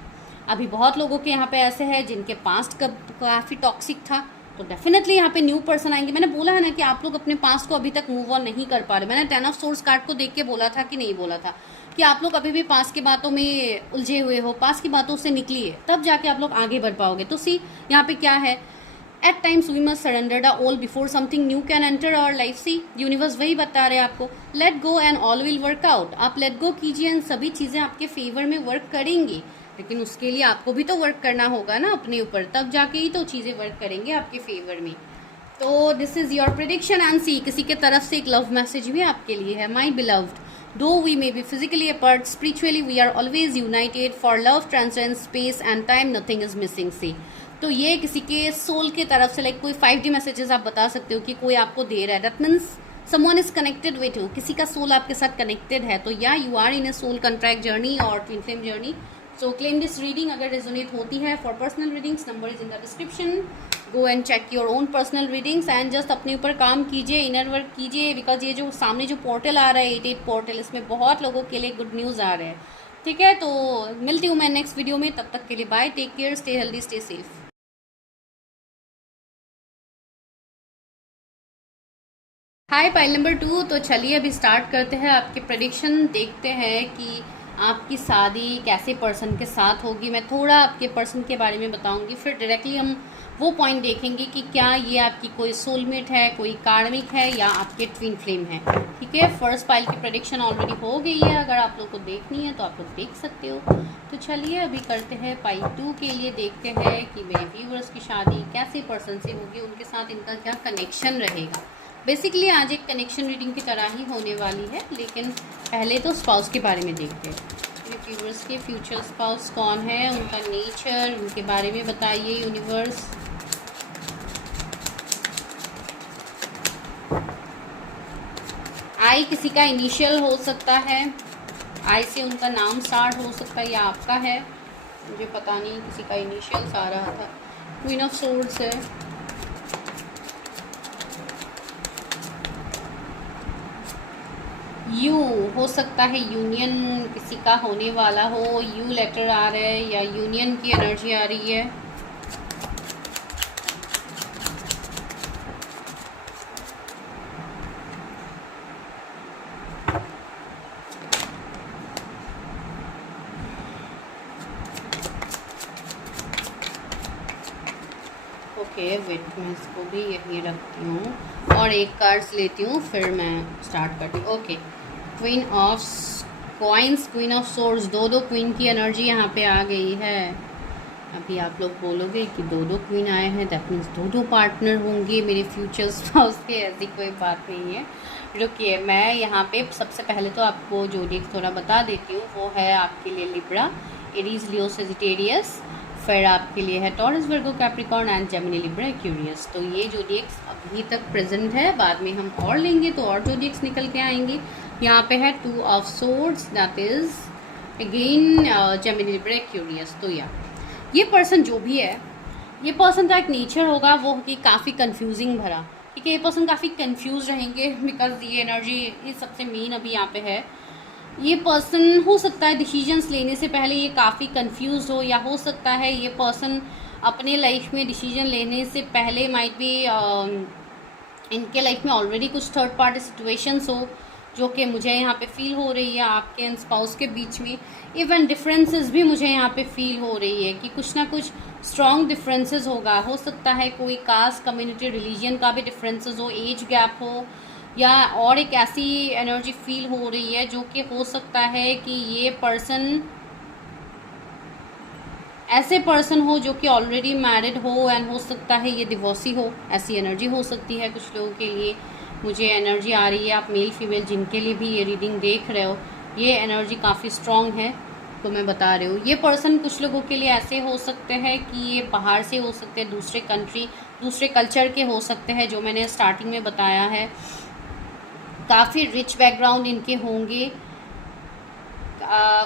अभी बहुत लोगों के यहाँ पे ऐसे है जिनके पास्ट का काफ़ी टॉक्सिक था, तो डेफिनेटली यहाँ पे न्यू पर्सन आएंगे। मैंने बोला है ना कि आप लोग अपने पास्ट को अभी तक मूव ऑन नहीं कर पा रहे। मैंने 10 ऑफ सोर्स कार्ड को देख के बोला था कि नहीं बोला था कि आप लोग अभी भी पास्ट की बातों में उलझे हुए हो, पास्ट की बातों से निकलिए, तब जाके आप लोग आगे बढ़ पाओगे। तो सी, यहाँ पे क्या है, at times we must surrender the old before something new can enter our life. See, universe वही बता रहे हैं आपको, let go and all will work out. आप लेट गो कीजिए एंड सभी चीज़ें आपके फेवर में वर्क करेंगी। लेकिन उसके लिए आपको भी तो वर्क करना होगा ना अपने ऊपर, तब जाके ही तो चीज़ें वर्क करेंगे आपके फेवर में। तो this is your prediction and see, किसी के तरफ से एक लव मैसेज भी आपके लिए है। My beloved, though we may be physically apart, spiritually we are always united, for love transcends space and time, nothing is missing. See, तो ये किसी के सोल के तरफ से, लाइक कोई 5D मैसेजेस आप बता सकते हो कि कोई आपको दे रहा है। That means someone is connected with you, किसी का सोल आपके साथ कनेक्टेड है। तो या you are in a soul contract journey और twin flame journey. So claim this reading अगर रेजोनेट होती है। For personal readings number is in the description. Go and check your own personal readings and just अपने ऊपर काम कीजिए, inner work कीजिए। Because ये जो सामने जो पोर्टल आ रहा है 88 पोर्टल, इसमें बहुत लोगों के लिए गुड न्यूज़ आ रहे हैं। ठीक है, तो मिलती हूँ मैं नेक्स्ट वीडियो में। तब तक के लिए bye, take care, stay healthy, stay safe. Hi pile number 2। तो चलिए अभी स्टार्ट करते हैं आपके प्रेडिक्शन। देखते हैं कि आपकी शादी कैसे पर्सन के साथ होगी। मैं थोड़ा आपके पर्सन के बारे में बताऊंगी, फिर डायरेक्टली हम वो पॉइंट देखेंगे कि क्या ये आपकी कोई सोलमेट है, कोई कार्मिक है, या आपके ट्विन फ्लेम है। ठीक है, फर्स्ट पाइल की प्रेडिक्शन ऑलरेडी हो गई है। अगर आप लोग को देखनी है तो आप लोग देख सकते हो। तो चलिए अभी करते हैं पाइल 2 के लिए। देखते हैं कि मेरे व्यूअर्स की शादी कैसे पर्सन से होगी, उनके साथ इनका क्या कनेक्शन रहेगा। बेसिकली आज एक कनेक्शन रीडिंग की तरह ही होने वाली है, लेकिन पहले तो स्पाउस के बारे में देखते हैं। यूनिवर्स के फ्यूचर स्पाउस कौन है, उनका नेचर, उनके बारे में बताइए यूनिवर्स। आई किसी का इनिशियल हो सकता है, आई से उनका नाम स्टार्ट हो सकता है, या आपका है, मुझे पता नहीं। किसी का इनिशियल आ रहा था। क्वीन ऑफ सोर्ड्स है, यू हो सकता है, यूनियन किसी का होने वाला हो। यू लेटर आ रहा है या यूनियन की एनर्जी आ रही है। ओके वेट, मैं इसको भी यही रखती हूँ और एक कार्ड्स लेती हूँ, फिर मैं स्टार्ट करती हूँ। Okay, queen of coins, queen of swords, दो क्वीन की एनर्जी यहाँ पे आ गई है। अभी आप लोग बोलोगे कि दो क्वीन आए हैं, दैट मीन्स दो पार्टनर होंगे मेरे फ्यूचर स्पाउस के। ऐसी कोई बात नहीं है, रुकिए। मैं यहाँ पे सबसे पहले तो आपको जोडिएक थोड़ा बता देती हूँ। वो है आपके लिए लिब्रा, एरीज, लियो, सेजिटेरियस। फिर आपके लिए है taurus, Virgo, Capricorn and Gemini, Libra, Aquarius. तो ये जोडिएक्स अभी तक प्रेजेंट है, बाद में हम और लेंगे तो और जोडिएक्स निकल के आएंगे। यहाँ पे है 2 of swords, that is again Gemini, Libra, Aquarius. तो ये पर्सन जो भी है, ये पर्सन का एक नेचर होगा वो कि काफ़ी कंफ्यूजिंग भरा। ठीक है, ये पर्सन काफ़ी कंफ्यूज रहेंगे, बिकॉज ये एनर्जी ये सबसे मेन अभी यहाँ पे है। ये पर्सन हो सकता है डिसीजंस लेने से पहले ये काफ़ी कंफ्यूज हो, या हो सकता है ये पर्सन अपने लाइफ में डिसीजन लेने से पहले माइट भी इनके लाइफ में ऑलरेडी कुछ थर्ड पार्टी सिचुएशंस हो, जो कि मुझे यहाँ पे फील हो रही है आपके एंड स्पाउस के बीच में। इवन डिफरेंसेस भी मुझे यहाँ पे फील हो रही है कि कुछ ना कुछ स्ट्रॉन्ग डिफरेंसेस होगा। हो सकता है कोई कास्ट, कम्युनिटी, रिलीजन का भी डिफरेंसेस हो, एज गैप हो, या और एक ऐसी एनर्जी फील हो रही है जो कि हो सकता है कि ये पर्सन ऐसे पर्सन हो जो कि ऑलरेडी मैरिड हो, एंड हो सकता है ये डिवोर्सी हो। ऐसी एनर्जी हो सकती है कुछ लोगों के लिए। मुझे एनर्जी आ रही है, आप मेल फीमेल जिनके लिए भी ये रीडिंग देख रहे हो, ये एनर्जी काफ़ी स्ट्रॉन्ग है। आपको मैं बता रही हूँ। ये पर्सन कुछ लोगों के लिए ऐसे हो सकते हैं कि ये बाहर से हो सकते हैं, दूसरे कंट्री, दूसरे कल्चर के हो सकते हैं, जो मैंने स्टार्टिंग में बताया है। काफ़ी रिच बैकग्राउंड इनके होंगे।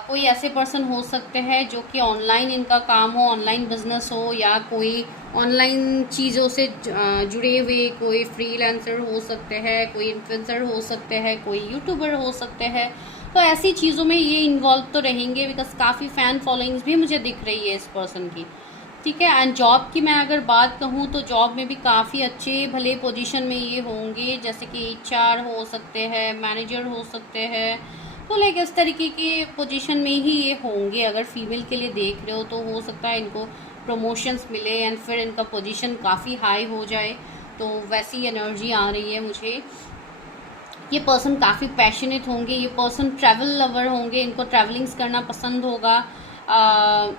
कोई ऐसे पर्सन हो सकते हैं जो कि ऑनलाइन इनका काम हो, ऑनलाइन बिजनेस हो, या कोई ऑनलाइन चीज़ों से जुड़े हुए कोई फ्रीलांसर हो सकते हैं, कोई इन्फ्लुएंसर हो सकते हैं, कोई यूट्यूबर हो सकते हैं। तो ऐसी चीज़ों में ये इन्वॉल्व तो रहेंगे, बिकॉज काफ़ी फ़ैन फॉलोइंग्स भी मुझे दिख रही है इस पर्सन की। ठीक है। एंड जॉब की मैं अगर बात कहूँ तो जॉब में भी काफ़ी अच्छे भले पोजीशन में ये होंगे, जैसे कि HR हो सकते हैं, मैनेजर हो सकते हैं। तो लाइक इस तरीके के पोजीशन में ही ये होंगे। अगर फीमेल के लिए देख रहे हो तो हो सकता है इनको प्रमोशंस मिले एंड फिर इनका पोजीशन काफ़ी हाई हो जाए। तो वैसी एनर्जी आ रही है मुझे। ये पर्सन काफ़ी पैशनेट होंगे, ये पर्सन ट्रैवल लवर होंगे, इनको ट्रैवलिंग्स करना पसंद होगा,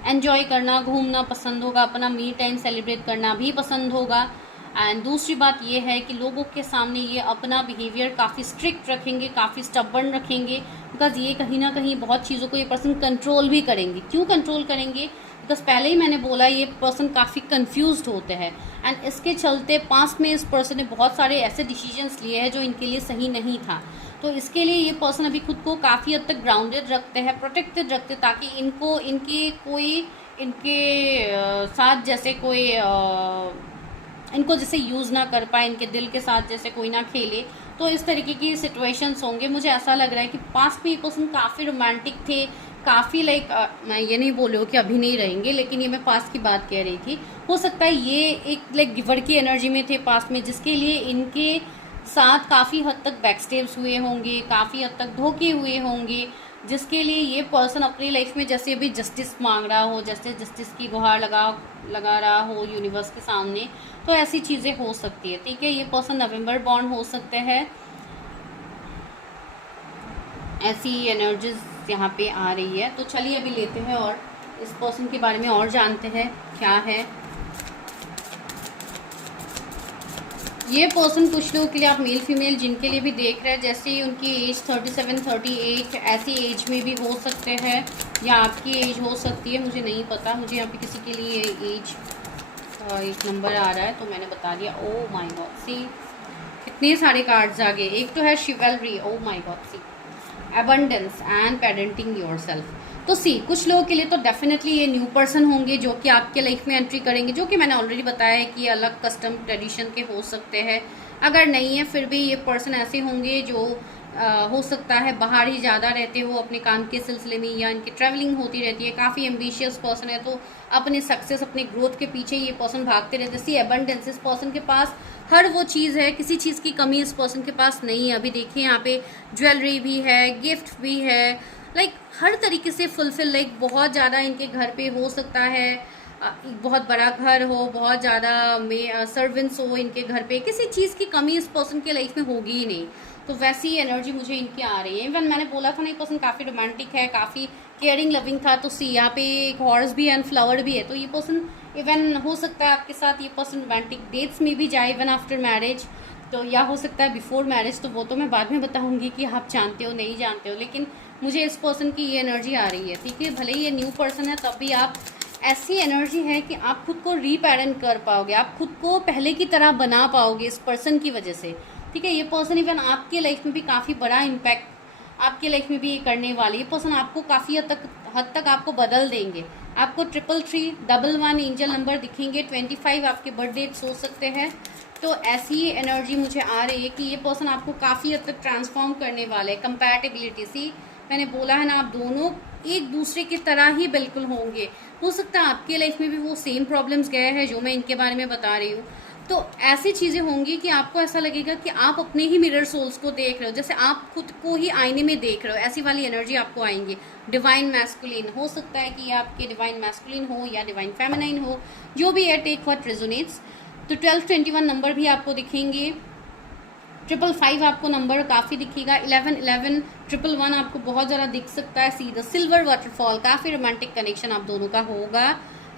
एन्जॉय करना, घूमना पसंद होगा, अपना मी टाइम सेलिब्रेट करना भी पसंद होगा। एंड दूसरी बात ये है कि लोगों के सामने ये अपना बिहेवियर काफ़ी स्ट्रिक्ट रखेंगे, काफ़ी स्टबर्न रखेंगे, बिकॉज ये कहीं ना कहीं बहुत चीज़ों को ये पर्सन कंट्रोल भी करेंगे। क्यों कंट्रोल करेंगे? बिकॉज पहले ही मैंने बोला ये पर्सन काफ़ी कंफ्यूज्ड होते हैं एंड इसके चलते पास्ट में इस पर्सन ने बहुत सारे ऐसे डिसीजंस लिए हैं जो इनके लिए सही नहीं था। तो इसके लिए ये पर्सन अभी खुद को काफ़ी हद तक ग्राउंडेड रखते हैं, प्रोटेक्टेड रखते हैं, ताकि इनको इनके साथ जैसे कोई इनको जैसे यूज़ ना कर पाए, इनके दिल के साथ जैसे कोई ना खेले। तो इस तरीके की सिचुएशंस होंगे। मुझे ऐसा लग रहा है कि पास्ट में ये पर्सन काफ़ी रोमांटिक थे, काफ़ी लाइक मैं ये नहीं बोल रही हूँ कि अभी नहीं रहेंगे, लेकिन ये मैं पास्ट की बात कह रही थी। हो सकता है ये एक लाइक गिवर की एनर्जी में थे पास्ट में, जिसके लिए इनके साथ काफ़ी हद तक बैकस्टेप्स हुए होंगे, काफ़ी हद तक धोखे हुए होंगे, जिसके लिए ये पर्सन अपनी लाइफ में जैसे अभी जस्टिस मांग रहा हो, जैसे जस्टिस की गुहार लगा रहा हो यूनिवर्स के सामने। तो ऐसी चीज़ें हो सकती है। ठीक है। ये पर्सन नवंबर बॉर्न हो सकते हैं। ऐसी एनर्जीज यहाँ पे आ रही है। तो चलिए अभी लेते हैं और इस पर्सन के बारे में और जानते हैं क्या है। ये पर्सन कुछ लोगों के लिए, आप मेल फीमेल जिनके लिए भी देख रहे हैं, जैसे उनकी एज 37, 38 ऐसी एज में भी हो सकते हैं, या आपकी एज हो सकती है, मुझे नहीं पता। मुझे यहाँ पे किसी के लिए एज एक नंबर आ रहा है तो मैंने बता दिया। ओ माय गॉड, सी कितने सारे कार्ड्स आ गए। एक तो है chivalry, oh my god, see abundance and parenting yourself. तो सी कुछ लोगों के लिए तो डेफिनेटली ये न्यू पर्सन होंगे जो कि आपके लाइफ में एंट्री करेंगे, जो कि मैंने ऑलरेडी बताया है कि अलग कस्टम ट्रेडिशन के हो सकते हैं। अगर नहीं है फिर भी ये पर्सन ऐसे होंगे जो हो सकता है बाहर ही ज़्यादा रहते हो अपने काम के सिलसिले में, या इनकी ट्रैवलिंग होती रहती है। काफ़ी एम्बिशियस पर्सन है, तो अपने सक्सेस, अपने ग्रोथ के पीछे ये पर्सन भागते रहते हैं। सी एबंडेंस, इस पर्सन के पास हर वो चीज़ है, किसी चीज़ की कमी इस पर्सन के पास नहीं है। अभी देखिए यहाँ पे ज्वेलरी भी है, गिफ्ट भी है, लाइक हर तरीके से फुलफिल, लाइक बहुत ज़्यादा इनके घर पे हो सकता है बहुत बड़ा घर हो, बहुत ज़्यादा में सर्वेंट्स हो इनके घर पे, किसी चीज़ की कमी इस पर्सन के लाइफ में होगी ही नहीं। तो वैसी एनर्जी मुझे इनकी आ रही है। इवन मैंने बोला था ना ये पर्सन काफ़ी रोमांटिक है, काफ़ी केयरिंग लविंग था। तो सी यहाँ पे एक हॉर्स भी है एंड फ्लावर भी है। तो ये पर्सन इवन हो सकता है आपके साथ ये पर्सन रोमांटिक डेट्स में भी जाए इवन आफ्टर मैरिज, तो या हो सकता है बिफोर मैरिज। तो वो तो मैं बाद में बताऊंगी कि आप जानते हो नहीं जानते हो, लेकिन मुझे इस पर्सन की ये एनर्जी आ रही है। ठीक है। भले ही ये न्यू पर्सन है तब भी आप ऐसी एनर्जी है कि आप खुद को रीपेरेंट कर पाओगे, आप खुद को पहले की तरह बना पाओगे इस पर्सन की वजह से। ठीक है। ये पर्सन इवन आपके लाइफ में भी काफ़ी बड़ा इम्पैक्ट आपके लाइफ में भी ये करने वाली। ये पर्सन आपको काफ़ी हद तक आपको बदल देंगे। आपको 333, 11 एंजल नंबर दिखेंगे, 25 आपके बर्थ डेट्स हो सकते हैं। तो ऐसी एनर्जी मुझे आ रही है कि ये पर्सन आपको काफ़ी हद तक ट्रांसफॉर्म करने वाले हैं। कंपैटिबिलिटी, सी मैंने बोला है ना, आप दोनों एक दूसरे की तरह ही बिल्कुल होंगे। हो सकता है आपके लाइफ में भी वो सेम प्रॉब्लम्स गए हैं जो मैं इनके बारे में बता रही हूँ। तो ऐसी चीज़ें होंगी कि आपको ऐसा लगेगा कि आप अपने ही मिरर सोल्स को देख रहे हो, जैसे आप खुद को ही आईने में देख रहे हो। ऐसी वाली एनर्जी आपको आएंगी। डिवाइन मैस्कुलिन, हो सकता है कि आपके डिवाइन मैस्कुलिन हो या डिवाइन फेमिनाइन हो, जो भी है, टेक व्हाट रेजोनेट्स। तो 1221 नंबर भी आपको दिखेंगे। 555 आपको नंबर काफ़ी दिखेगा। 1111, 111 आपको बहुत ज़्यादा दिख सकता है। सी द सिल्वर वाटरफॉल, काफ़ी रोमांटिक कनेक्शन आप दोनों का होगा।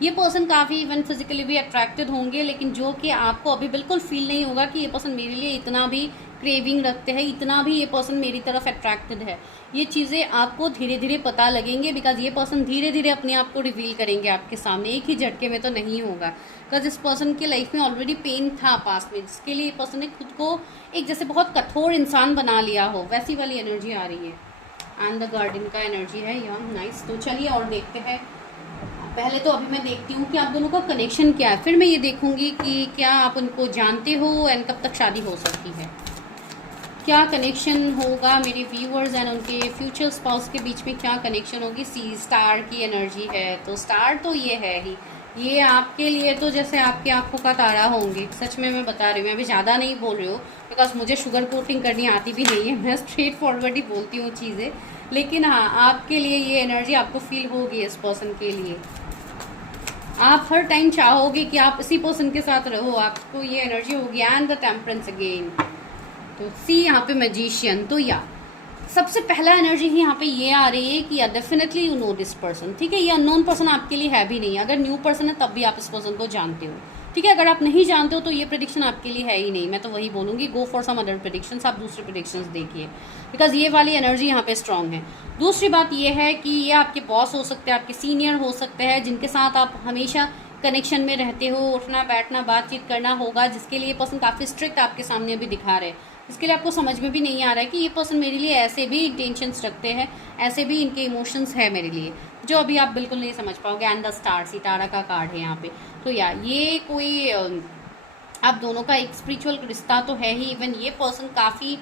ये पर्सन काफ़ी इवन फिजिकली भी अट्रैक्टेड होंगे, लेकिन जो कि आपको अभी बिल्कुल फील नहीं होगा कि ये पर्सन मेरे लिए इतना भी क्रेविंग रखते हैं, इतना भी ये पर्सन मेरी तरफ अट्रैक्टेड है। ये चीज़ें आपको धीरे धीरे पता लगेंगे, बिकॉज ये पर्सन धीरे धीरे अपने आप को रिवील करेंगे आपके सामने, एक ही झटके में तो नहीं होगा। बिकॉज इस पर्सन की लाइफ में ऑलरेडी पेन था पास्ट में, जिसके लिए पर्सन ने खुद को एक जैसे बहुत कठोर इंसान बना लिया हो, वैसी वाली एनर्जी आ रही है। एंड द गार्डन का एनर्जी है यहाँ, नाइस। तो चलिए और देखते हैं। पहले तो अभी मैं देखती हूँ कि आप दोनों का कनेक्शन क्या है, फिर मैं ये देखूंगी कि क्या आप उनको जानते हो एंड कब तक शादी हो सकती है। क्या कनेक्शन होगा मेरे व्यूअर्स एंड उनके फ्यूचर स्पाउस के बीच में, क्या कनेक्शन होगी। सी स्टार की एनर्जी है, तो स्टार तो ये है ही, ये आपके लिए तो जैसे आपकी आंखों का तारा होंगे। सच में मैं बता रही हूँ, मैं अभी ज़्यादा नहीं बोल रही हूँ, बिकॉज मुझे शुगर कोटिंग करनी आती भी नहीं है, मैं स्ट्रेट फॉरवर्ड ही बोलती हूँ चीज़ें। लेकिन हाँ, आपके लिए ये एनर्जी आपको फील होगी इस पर्सन के लिए। आप हर टाइम चाहोगे कि आप इसी पर्सन के साथ रहो, आपको ये एनर्जी होगी। एंड द टेम्परेंस अगेन, तो सी यहाँ पे मैजिशियन। तो या सबसे पहला एनर्जी ही यहाँ पे ये आ रही है कि definitely you know this person, ठीक है। ये अननोन पर्सन आपके लिए है भी नहीं, अगर न्यू पर्सन है तब भी आप इस पर्सन को जानते हो, ठीक है। अगर आप नहीं जानते हो तो ये प्रेडिक्शन आपके लिए है ही नहीं। मैं तो वही बोलूँगी, go for some other predictions, आप दूसरे प्रेडिक्शंस देखिए, बिकॉज ये वाली एनर्जी यहाँ पे स्ट्रांग है। दूसरी बात ये है कि ये आपके बॉस हो सकते हैं, आपके सीनियर हो सकते हैं, जिनके साथ आप हमेशा कनेक्शन में रहते हो, उठना बैठना बातचीत करना होगा, जिसके लिए पर्सन काफ़ी स्ट्रिक्ट आपके सामने अभी दिखा रहे हैं। इसके लिए आपको समझ में भी नहीं आ रहा है कि ये पर्सन मेरे लिए ऐसे भी इंटेंशंस रखते हैं, ऐसे भी इनके इमोशंस है मेरे लिए, जो अभी आप बिल्कुल नहीं समझ पाओगे। एंड द स्टार, सितारा का कार्ड है यहाँ पे। तो या ये कोई आप दोनों का एक स्पिरिचुअल रिश्ता तो है ही। इवन ये पर्सन काफ़ी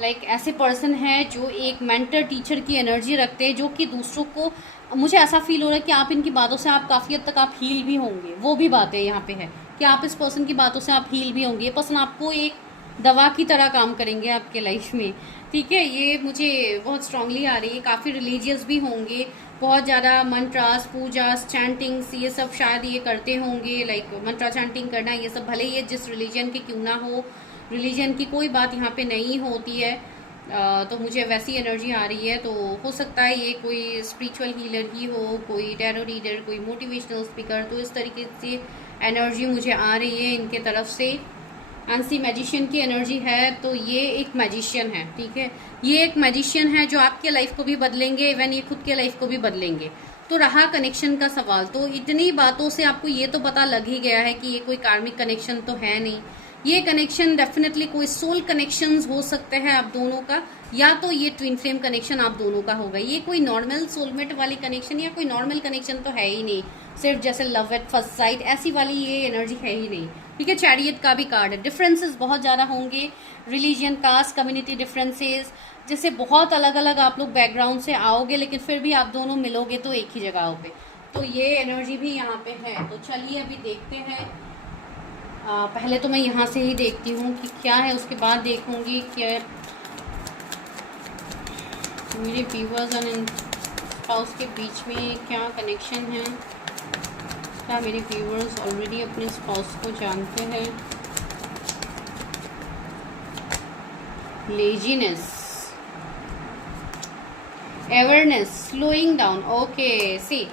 लाइक ऐसे पर्सन है जो एक मेंटर टीचर की एनर्जी रखते हैं, जो कि दूसरों को, मुझे ऐसा फील हो रहा है कि आप इनकी बातों से आप काफ़ी हद तक आप हील भी होंगे। वो भी बातें यहाँ पे है कि आप इस पर्सन की बातों से आप हील भी होंगे। ये पर्सन आपको एक दवा की तरह काम करेंगे आपके लाइफ में, ठीक है। ये मुझे बहुत स्ट्रांगली आ रही है। काफ़ी रिलीजियस भी होंगे, बहुत ज़्यादा मंत्रास, पूजास, चैंटिंग्स, ये सब शायद ये करते होंगे। लाइक मंत्रा चैंटिंग करना, ये सब भले ये जिस रिलीजन के क्यों ना हो, रिलीजन की कोई बात यहाँ पे नहीं होती है। तो मुझे वैसी एनर्जी आ रही है। तो हो सकता है ये कोई स्पिरिचुअल हीलर ही हो, कोई टैरो रीडर, कोई मोटिवेशनल स्पीकर। तो इस तरीके से एनर्जी मुझे आ रही है इनके तरफ से। एंसी मैजिशियन की एनर्जी है, तो ये एक मैजिशियन है, ठीक है। ये एक मैजिशियन है जो आपके लाइफ को भी बदलेंगे, इवन ये खुद के लाइफ को भी बदलेंगे। तो रहा कनेक्शन का सवाल, तो इतनी बातों से आपको ये तो पता लग ही गया है कि ये कोई कार्मिक कनेक्शन तो है नहीं। ये कनेक्शन डेफिनेटली कोई सोल कनेक्शंस हो सकते हैं आप दोनों का, या तो ये ट्विन फ्लेम कनेक्शन आप दोनों का होगा। ये कोई नॉर्मल सोलमेट वाली कनेक्शन या कोई नॉर्मल कनेक्शन तो है ही नहीं, सिर्फ जैसे लव एट फर्स्ट साइट ऐसी वाली ये एनर्जी है ही नहीं, ठीक है। चैरियट का भी कार्ड है। डिफरेंसेस बहुत ज़्यादा होंगे, रिलीजन, कास्ट, कम्युनिटी डिफरेंसेस, जैसे बहुत अलग अलग आप लोग बैकग्राउंड से आओगे, लेकिन फिर भी आप दोनों मिलोगे तो एक ही जगह पे। तो ये एनर्जी भी यहाँ पे है। तो चलिए अभी देखते हैं। पहले तो मैं यहाँ से ही देखती हूँ कि क्या है, उसके बाद देखूँगी कि मेरे व्यूअर्स एंड स्पाउस के बीच में क्या कनेक्शन है। क्या मेरे व्यूअर्स ऑलरेडी अपने स्पाउस को जानते हैं। Laziness, awareness, slowing down, okay see.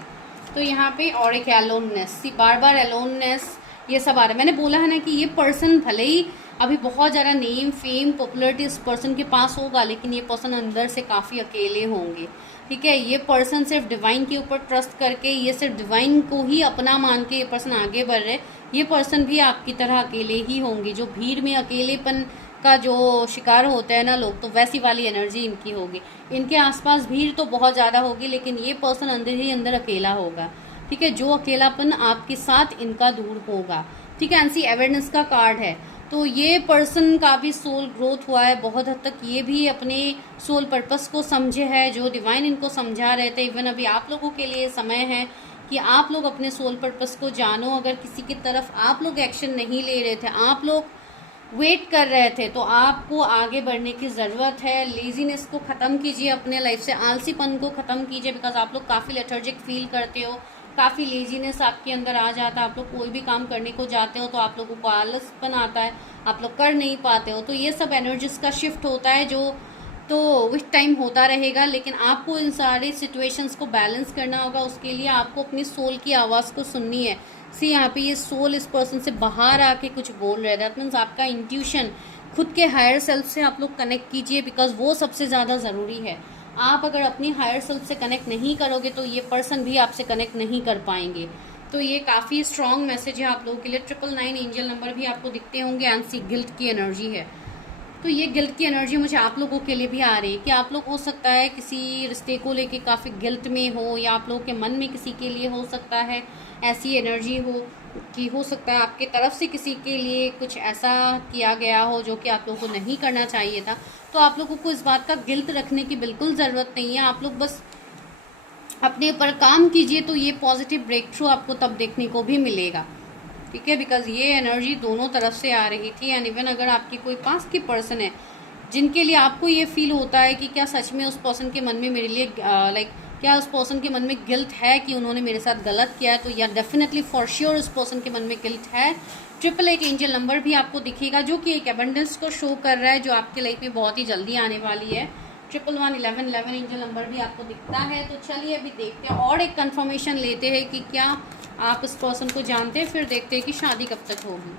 तो यहाँ पे और एक एलोननेस, सी, बार बार एलोननेस, ये सब आ रहा है। मैंने बोला है ना कि ये पर्सन भले ही अभी बहुत ज़्यादा नेम, फेम, पॉपुलरिटी इस पर्सन के पास होगा, लेकिन ये पर्सन अंदर से काफ़ी अकेले होंगे, ठीक है। ये पर्सन सिर्फ डिवाइन के ऊपर ट्रस्ट करके, ये सिर्फ डिवाइन को ही अपना मान के ये पर्सन आगे बढ़ रहे। ये पर्सन भी आपकी तरह अकेले ही होंगे, जो भीड़ में अकेलेपन का जो शिकार होते हैं ना लोग, तो वैसी वाली एनर्जी इनकी होगी। इनके आसपास भीड़ तो बहुत ज़्यादा होगी, लेकिन ये पर्सन अंदर ही अंदर अकेला होगा, ठीक है। जो अकेलापन आपके साथ इनका दूर होगा, ठीक है। एंसी अवेयरनेस का कार्ड है। तो ये पर्सन का भी सोल ग्रोथ हुआ है बहुत हद तक, ये भी अपने सोल पर्पस को समझे है, जो डिवाइन इनको समझा रहे थे। इवन अभी आप लोगों के लिए समय है कि आप लोग अपने सोल पर्पस को जानो। अगर किसी की तरफ आप लोग एक्शन नहीं ले रहे थे, आप लोग वेट कर रहे थे, तो आपको आगे बढ़ने की ज़रूरत है। लेजीनेस को ख़त्म कीजिए अपने लाइफ से, आलसीपन को ख़त्म कीजिए, बिकॉज आप लोग काफ़ी लेथर्जिक फील करते हो, काफ़ी लेजीनेस आपके अंदर आ जाता है। आप लोग कोई भी काम करने को जाते हो तो आप लोगों को आलसपन आता है, आप लोग कर नहीं पाते हो। तो ये सब एनर्जीज का शिफ्ट होता है, जो तो विच टाइम होता रहेगा, लेकिन आपको इन सारे सिचुएशंस को बैलेंस करना होगा। उसके लिए आपको अपनी सोल की आवाज़ को सुननी है। सी यहाँ पे ये सोल इस पर्सन से बाहर आके कुछ बोल रहा है, दैट मीन्स आपका इंट्यूशन, खुद के हायर सेल्फ से आप लोग कनेक्ट कीजिए, बिकॉज वो सबसे ज़्यादा ज़रूरी है। आप अगर अपनी हायर सेल्फ से कनेक्ट नहीं करोगे तो ये पर्सन भी आपसे कनेक्ट नहीं कर पाएंगे। तो ये काफ़ी स्ट्रॉन्ग मैसेज है आप लोगों के लिए। 999 एंजल नंबर भी आपको दिखते होंगे। एंड सी गिल्ट की एनर्जी है, तो ये गिल्ट की एनर्जी मुझे आप लोगों के लिए भी आ रही है कि आप लोग हो सकता है किसी रिश्ते को लेके काफ़ी गिल्ट में हो, या आप लोगों के मन में किसी के लिए हो सकता है ऐसी एनर्जी हो कि हो सकता है आपके तरफ से किसी के लिए कुछ ऐसा किया गया हो जो कि आप लोगों को नहीं करना चाहिए था। तो आप लोगों को इस बात का गिल्ट रखने की बिल्कुल ज़रूरत नहीं है। आप लोग बस अपने ऊपर काम कीजिए, तो ये पॉजिटिव ब्रेक थ्रू आपको तब देखने को भी मिलेगा, ठीक है। बिकॉज ये एनर्जी दोनों तरफ से आ रही थी। एंड इवन अगर आपकी कोई पास की पर्सन है जिनके लिए आपको ये फील होता है कि क्या सच में उस पर्सन के मन में मेरे लिए क्या उस पर्सन के मन में गिल्ट है कि उन्होंने मेरे साथ गलत किया है, तो या डेफिनेटली फॉर श्योर उस पर्सन के मन में गिल्ट है। 888 एंजल नंबर भी आपको दिखेगा जो कि एक एबंडेंस को शो कर रहा है जो आपके लाइफ में बहुत ही जल्दी आने वाली है। 1111 एंजल नंबर भी आपको दिखता है। तो चलिए अभी देखते हैं और एक कंफर्मेशन लेते हैं कि क्या आप इस पर्सन को जानते हैं, फिर देखते हैं कि शादी कब तक होगी।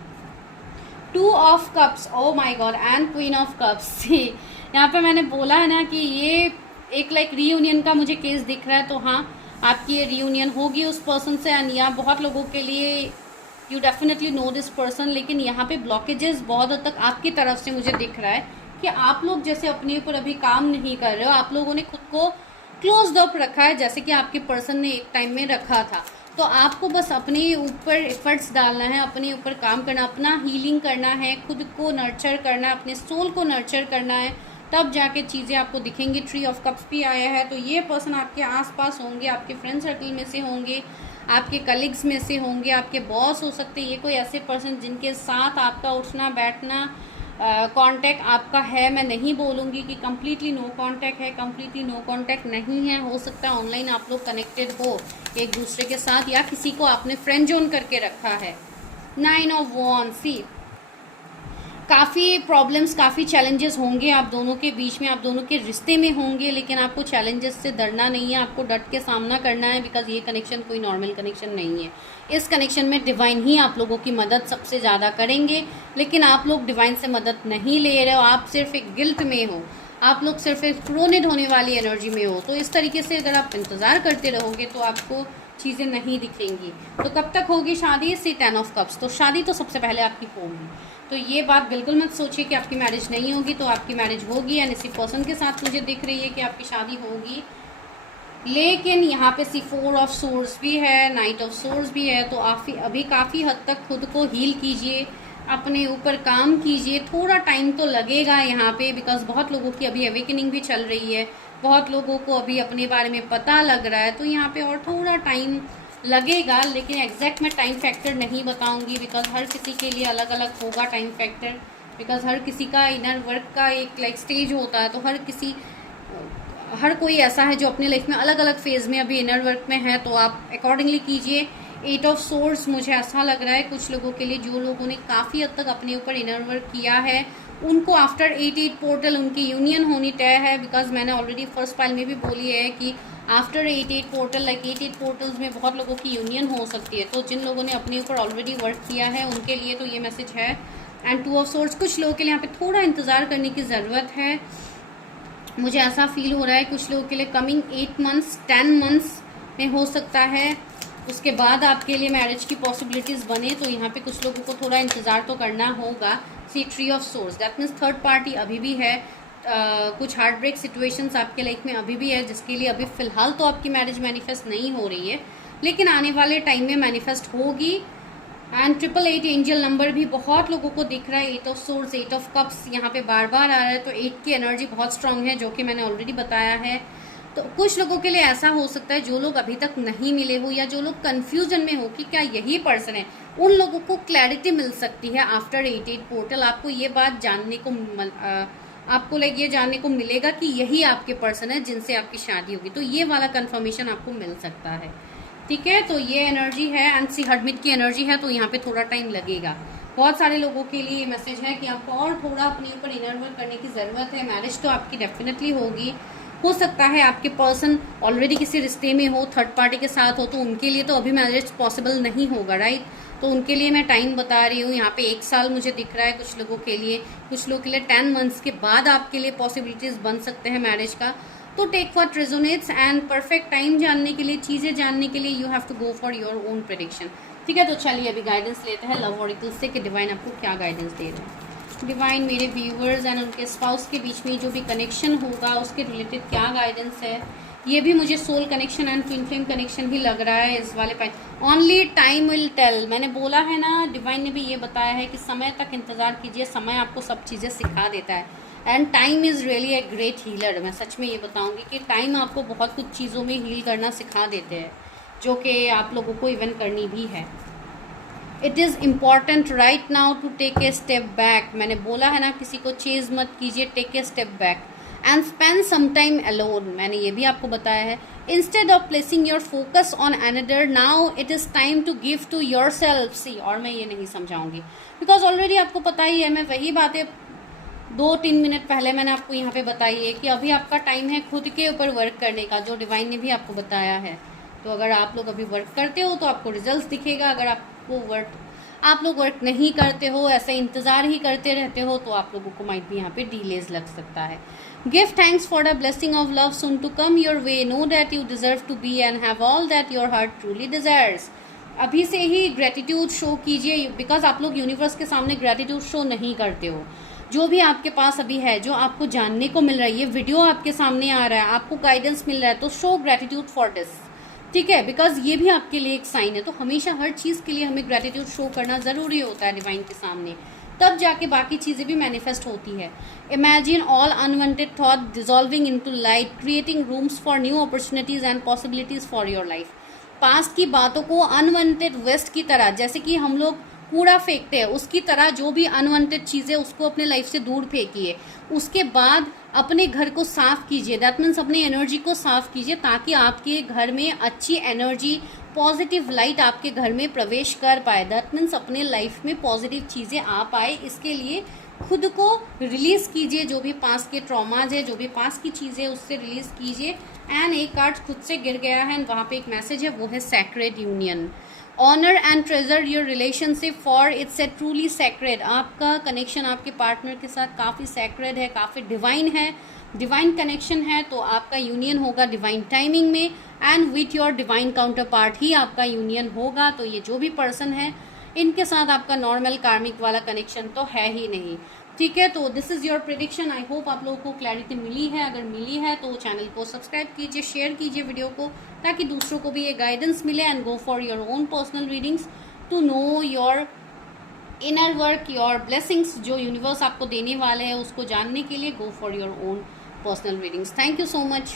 2 of cups, O my God, and queen of cups. यहाँ पे मैंने बोला है ना कि ये एक रीयूनियन का मुझे केस दिख रहा है। तो हाँ, आपकी ये रीयूनियन होगी उस पर्सन से। एंड यहाँ बहुत लोगों के लिए you definitely know this person, लेकिन यहाँ पे ब्लॉकेजेस बहुत हद तक आपकी तरफ से मुझे दिख रहा है कि आप लोग जैसे अपने ऊपर अभी काम नहीं कर रहे हो, आप लोगों ने खुद को क्लोज अप रखा है जैसे कि आपके पर्सन ने एक टाइम में रखा था। तो आपको बस अपने ऊपर एफर्ट्स डालना है, अपने ऊपर काम करना, अपना हीलिंग करना है, खुद को नर्चर करना है, अपने सोल को नर्चर करना है, तब जाके चीज़ें आपको दिखेंगी। 3 ऑफ कप्स भी आया है। तो ये पर्सन आपके आसपास होंगे, आपके फ्रेंड सर्कल में से होंगे, आपके कलीग्स में से होंगे, आपके बॉस हो सकते हैं। ये कोई ऐसे पर्सन जिनके साथ आपका उठना बैठना कांटेक्ट आपका है। मैं नहीं बोलूँगी कि कम्प्लीटली नो कांटेक्ट है, कम्प्लीटली नो कांटेक्ट नहीं है। हो सकता है ऑनलाइन आप लोग कनेक्टेड हो एक दूसरे के साथ, या किसी को आपने फ्रेंड जोन करके रखा है। 9 ऑफ वॉन्ड्स, सी काफ़ी प्रॉब्लम्स, काफ़ी चैलेंजेस होंगे आप दोनों के बीच में, आप दोनों के रिश्ते में होंगे, लेकिन आपको चैलेंजेस से डरना नहीं है, आपको डट के सामना करना है। बिकॉज ये कनेक्शन कोई नॉर्मल कनेक्शन नहीं है। इस कनेक्शन में डिवाइन ही आप लोगों की मदद सबसे ज़्यादा करेंगे, लेकिन आप लोग डिवाइन से मदद नहीं ले रहे हो। आप सिर्फ एक गिल्ट में हो, आप लोग सिर्फ एक प्रोनेड होने वाली एनर्जी में हो। तो इस तरीके से अगर आप इंतज़ार करते रहोगे तो आपको चीज़ें नहीं दिखेंगी। तो कब तक होगी शादी? सी 10 ऑफ कप्स। तो शादी तो सबसे पहले आपकी होगी। तो ये बात बिल्कुल मत सोचिए कि आपकी मैरिज नहीं होगी, तो आपकी मैरिज होगी। एंड इसी पर्सन के साथ मुझे दिख रही है कि आपकी शादी होगी। लेकिन यहाँ पे सी 4 ऑफ सोर्स भी है, नाइट ऑफ सोर्स भी है। तो आप अभी काफ़ी हद तक खुद को हील कीजिए, अपने ऊपर काम कीजिए। थोड़ा टाइम तो लगेगा यहाँ पे, बिकॉज बहुत लोगों की अभी अवेकनिंग भी चल रही है, बहुत लोगों को अभी अपने बारे में पता लग रहा है। तो यहाँ पे और थोड़ा टाइम लगेगा, लेकिन एग्जैक्ट मैं टाइम फैक्टर नहीं बताऊंगी, बिकॉज हर किसी के लिए अलग अलग होगा टाइम फैक्टर। बिकॉज हर किसी का इनर वर्क का एक स्टेज होता है। तो हर कोई ऐसा है जो अपने लाइफ में अलग अलग फेज में अभी इनर वर्क में है। तो आप अकॉर्डिंगली कीजिए। 8 ऑफ सोर्स मुझे ऐसा लग रहा है कुछ लोगों के लिए, जो लोगों ने काफ़ी हद तक अपने ऊपर इनर वर्क किया है, उनको आफ्टर 88 पोर्टल उनकी यूनियन होनी तय है। बिकॉज मैंने ऑलरेडी फर्स्ट फाइल में भी बोली है कि आफ्टर 88 पोर्टल 88 पोर्टल्स में बहुत लोगों की यूनियन हो सकती है। तो जिन लोगों ने अपने ऊपर ऑलरेडी वर्क किया है उनके लिए तो ये मैसेज है। एंड 2 ऑफ सोर्स, कुछ लोगों के लिए यहाँ पे थोड़ा इंतज़ार करने की ज़रूरत है। मुझे ऐसा फील हो रहा है कुछ लोगों के लिए कमिंग 8 मंथ्स 10 मंथ्स में हो सकता है, उसके बाद आपके लिए मैरिज की पॉसिबिलिटीज़ बने। तो यहाँ पे कुछ लोगों को थोड़ा इंतज़ार तो करना होगा। सी 3 of source, that means third party अभी भी है। कुछ हार्ट ब्रेक सिचुएशंस आपके लाइफ में अभी भी है, जिसके लिए अभी फ़िलहाल तो आपकी मैरिज मैनिफेस्ट नहीं हो रही है, लेकिन आने वाले टाइम में मैनिफेस्ट होगी। एंड 888 एंजल नंबर भी बहुत लोगों को दिख रहा है। 8 ऑफ सोर्स, 8 ऑफ कप्स यहाँ पे बार बार आ रहा है। तो 8 की एनर्जी बहुत स्ट्रांग है, जो कि मैंने ऑलरेडी बताया है। तो कुछ लोगों के लिए ऐसा हो सकता है जो लोग अभी तक नहीं मिले हो, या जो लोग कन्फ्यूजन में हो कि क्या यही पर्सन है, उन लोगों को क्लैरिटी मिल सकती है आफ्टर 88 पोर्टल। आपको ये बात जानने को आपको ये जानने को मिलेगा कि यही आपके पर्सन है जिनसे आपकी शादी होगी। तो ये वाला कंफर्मेशन आपको मिल सकता है। ठीक है, तो ये एनर्जी है एंड सी हर्मिट की एनर्जी है, तो यहाँ पे थोड़ा टाइम लगेगा। बहुत सारे लोगों के लिए ये मैसेज है कि आपको और थोड़ा अपने ऊपर इनर वर्क करने की ज़रूरत है। मैरिज तो आपकी डेफिनेटली होगी, हो सकता है आपके पर्सन ऑलरेडी किसी रिश्ते में हो, थर्ड पार्टी के साथ हो, तो उनके लिए तो अभी मैरिज पॉसिबल नहीं होगा, राइट। तो उनके लिए मैं टाइम बता रही हूँ, यहाँ पे 1 साल मुझे दिख रहा है कुछ लोगों के लिए, कुछ लोगों के लिए 10 मंथ्स के बाद आपके लिए पॉसिबिलिटीज़ बन सकते हैं मैरिज का। तो take what resonates and perfect time जानने के लिए, चीज़ें जानने के लिए you have to go for your own prediction. ठीक है, तो चलिए अभी गाइडेंस लेते हैं लव ऑरिकल से कि डिवाइन आपको क्या गाइडेंस दे रहे हैं। डिवाइन मेरे व्यूवर्स एंड उनके स्पाउस के बीच में जो भी कनेक्शन होगा उसके रिलेटेड क्या गाइडेंस है। ये भी मुझे soul connection and twin flame connection ही लग रहा है इस वाले point. Only time will tell, मैंने बोला है ना, डिवाइन ने भी ये बताया है कि समय तक इंतजार कीजिए, समय आपको सब चीज़ें सिखा देता है and time is really a great healer. मैं सच में ये बताऊंगी कि टाइम आपको बहुत कुछ चीज़ों में हील करना सिखा देते हैं, जो कि आप लोगों को इवन करनी भी है। It is important right now to take a step back, मैंने बोला है ना, किसी को चेज मत कीजिए, take a step back and spend some time alone, मैंने ये भी आपको बताया है। Instead of placing your focus on another, now it is time to give to your self. See, और मैं ये नहीं समझाऊंगी बिकॉज ऑलरेडी आपको पता ही है, मैं वही बातें 2-3 मिनट पहले मैंने आपको यहाँ पे बताई है कि अभी आपका टाइम है खुद के ऊपर वर्क करने का, जो डिवाइन ने भी आपको बताया है। तो अगर आप लोग अभी वर्क करते हो तो आपको रिजल्ट्स दिखेगा, अगर आप लोग वर्क नहीं करते हो, ऐसे इंतज़ार ही करते रहते हो, तो आप लोगों को माइट भी यहाँ पे डिलेज लग सकता है। Give thanks for the blessing of love soon to come your way, know that you deserve to be and have all that your heart truly desires. अभी से ही ग्रेटिट्यूड शो कीजिए, बिकॉज आप लोग यूनिवर्स के सामने ग्रेटिट्यूड शो नहीं करते हो। जो भी आपके पास अभी है, जो आपको जानने को मिल रहा है, ये वीडियो आपके सामने आ रहा है, आपको गाइडेंस मिल रहा है, तो शो ग्रेटिट्यूड फॉर दिस, ठीक है, बिकॉज ये भी आपके लिए एक साइन है। तो हमेशा हर चीज़ के लिए हमें ग्रेटिट्यूड शो करना ज़रूरी होता है डिवाइन के सामने, तब जाके बाकी चीज़ें भी मैनिफेस्ट होती है। Imagine all unwanted thought dissolving into light, creating rooms for new opportunities and possibilities for your life. Past की बातों को अनवांटेड वेस्ट की तरह, जैसे कि हम लोग कूड़ा फेंकते हैं, उसकी तरह जो भी अनवांटेड चीज़ें उसको अपने लाइफ से दूर फेंकिए। उसके बाद अपने घर को साफ कीजिए, दैट मीन्स अपनी एनर्जी को साफ कीजिए, ताकि आपके घर में अच्छी एनर्जी, पॉजिटिव लाइट आपके घर में प्रवेश कर पाए। दैट मीन्स अपने लाइफ में पॉजिटिव चीज़ें आ पाए, इसके लिए खुद को रिलीज़ कीजिए। जो भी पास के ट्रॉमाज है, जो भी पास की चीज़ें, उससे रिलीज़ कीजिए। एंड एक कार्ड खुद से गिर गया है, वहाँ पे एक मैसेज है, वो है sacred union. Honour and treasure your relationship for it's a truly sacred. आपका कनेक्शन आपके पार्टनर के साथ काफ़ी सैक्रेड है, काफ़ी डिवाइन है, डिवाइन कनेक्शन है। तो आपका यूनियन होगा डिवाइन टाइमिंग में and with your divine counterpart ही आपका यूनियन होगा। तो ये जो भी पर्सन है, इनके साथ आपका नॉर्मल कार्मिक वाला कनेक्शन तो है ही नहीं, ठीक है। तो this is your prediction. I hope आप लोगों को क्लैरिटी मिली है। अगर मिली है तो चैनल को सब्सक्राइब कीजिए, शेयर कीजिए वीडियो को, ताकि दूसरों को भी ये गाइडेंस मिले and go for your own personal readings to know your inner work, your blessings जो यूनिवर्स आपको देने वाले हैं, उसको जानने के लिए go for your own personal readings. Thank you so much.